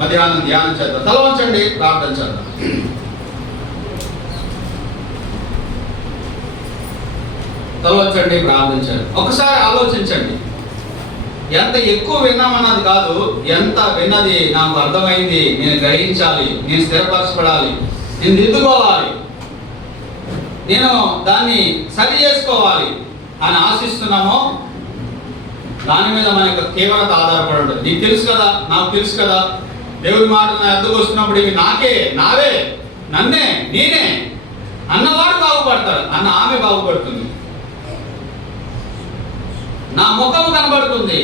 మధ్యాహ్నం ధ్యానం చేద్దాం. తల వంచండి, ప్రార్థన చేద్దాం. తలవచ్చండి, ప్రార్థించండి. ఒకసారి ఆలోచించండి. ఎంత ఎక్కువ విన్నామన్నది కాదు, ఎంత విన్నది నాకు అర్థమైంది, నేను గ్రహించాలి, నేను స్థిరపరచబడాలి, నేను దిద్దుకోవాలి, నేను దాన్ని సరి చేసుకోవాలి అని ఆశిస్తున్నామో దాని మీద మన యొక్క తీవ్రత ఆధారపడి ఉంటుంది. నీకు తెలుసు కదా, నాకు తెలుసు కదా, దేవుడి మాట నా ఎద్దుకు వస్తున్నప్పుడు ఇవి నాకే, నావే, నన్నే, నేనే అన్నవాడు బాగుపడతాడు, అన్న ఆమె బాగుపడుతుంది. నా ముఖం కనబడుతుంది,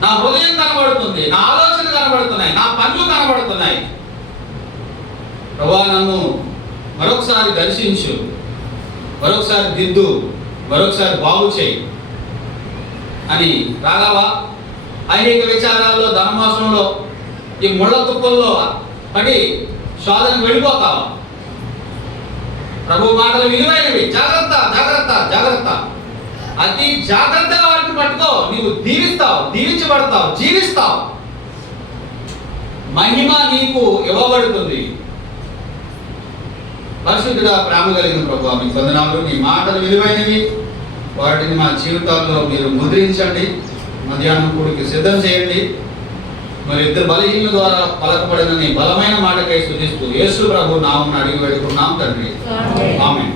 నా హృదయం కనబడుతుంది, నా ఆలోచన కనబడుతున్నాయి, నా పనులు కనబడుతున్నాయి. ప్రభువా, నన్ను మరొకసారి దర్శించు, మరొకసారి దిద్దు, మరొకసారి బాగు చేయి అని రాగావా? అనేక విచారాల్లో, ధనమోసంలో, ఈ ముళ్ళ తుప్పల్లో పడి శోధనకు వెళ్ళిపోతావా? ప్రభు మాటలు విలువైనవి, జాగ్రత్త జాగ్రత్త జాగ్రత్త. అతి జాగ్రత్తగా వాటిని పట్టుకో. నీవు దీవిస్తావు, దీవించబడతావు, జీవిస్తావు. మహిమ నీకు ఇవ్వబడుతుంది. పరిశుద్ధుడా, ప్రేమ కలిగిన ప్రభువా, మీకు వందనాలు. నీ మాటలు విలువైనవి, వాటిని మా జీవితాల్లో మీరు ముద్రించండి. మధ్యాహ్నం కూడికి సిద్ధం చేయండి. మరి ఇద్దరు బలహీనుల ద్వారా పలకబడిన నీ బలమైన మాటకై స్తుతిస్తూ యేసు ప్రభు నామమున అడిగి వేడుకున్నాం తండ్రి. ఆమేన్.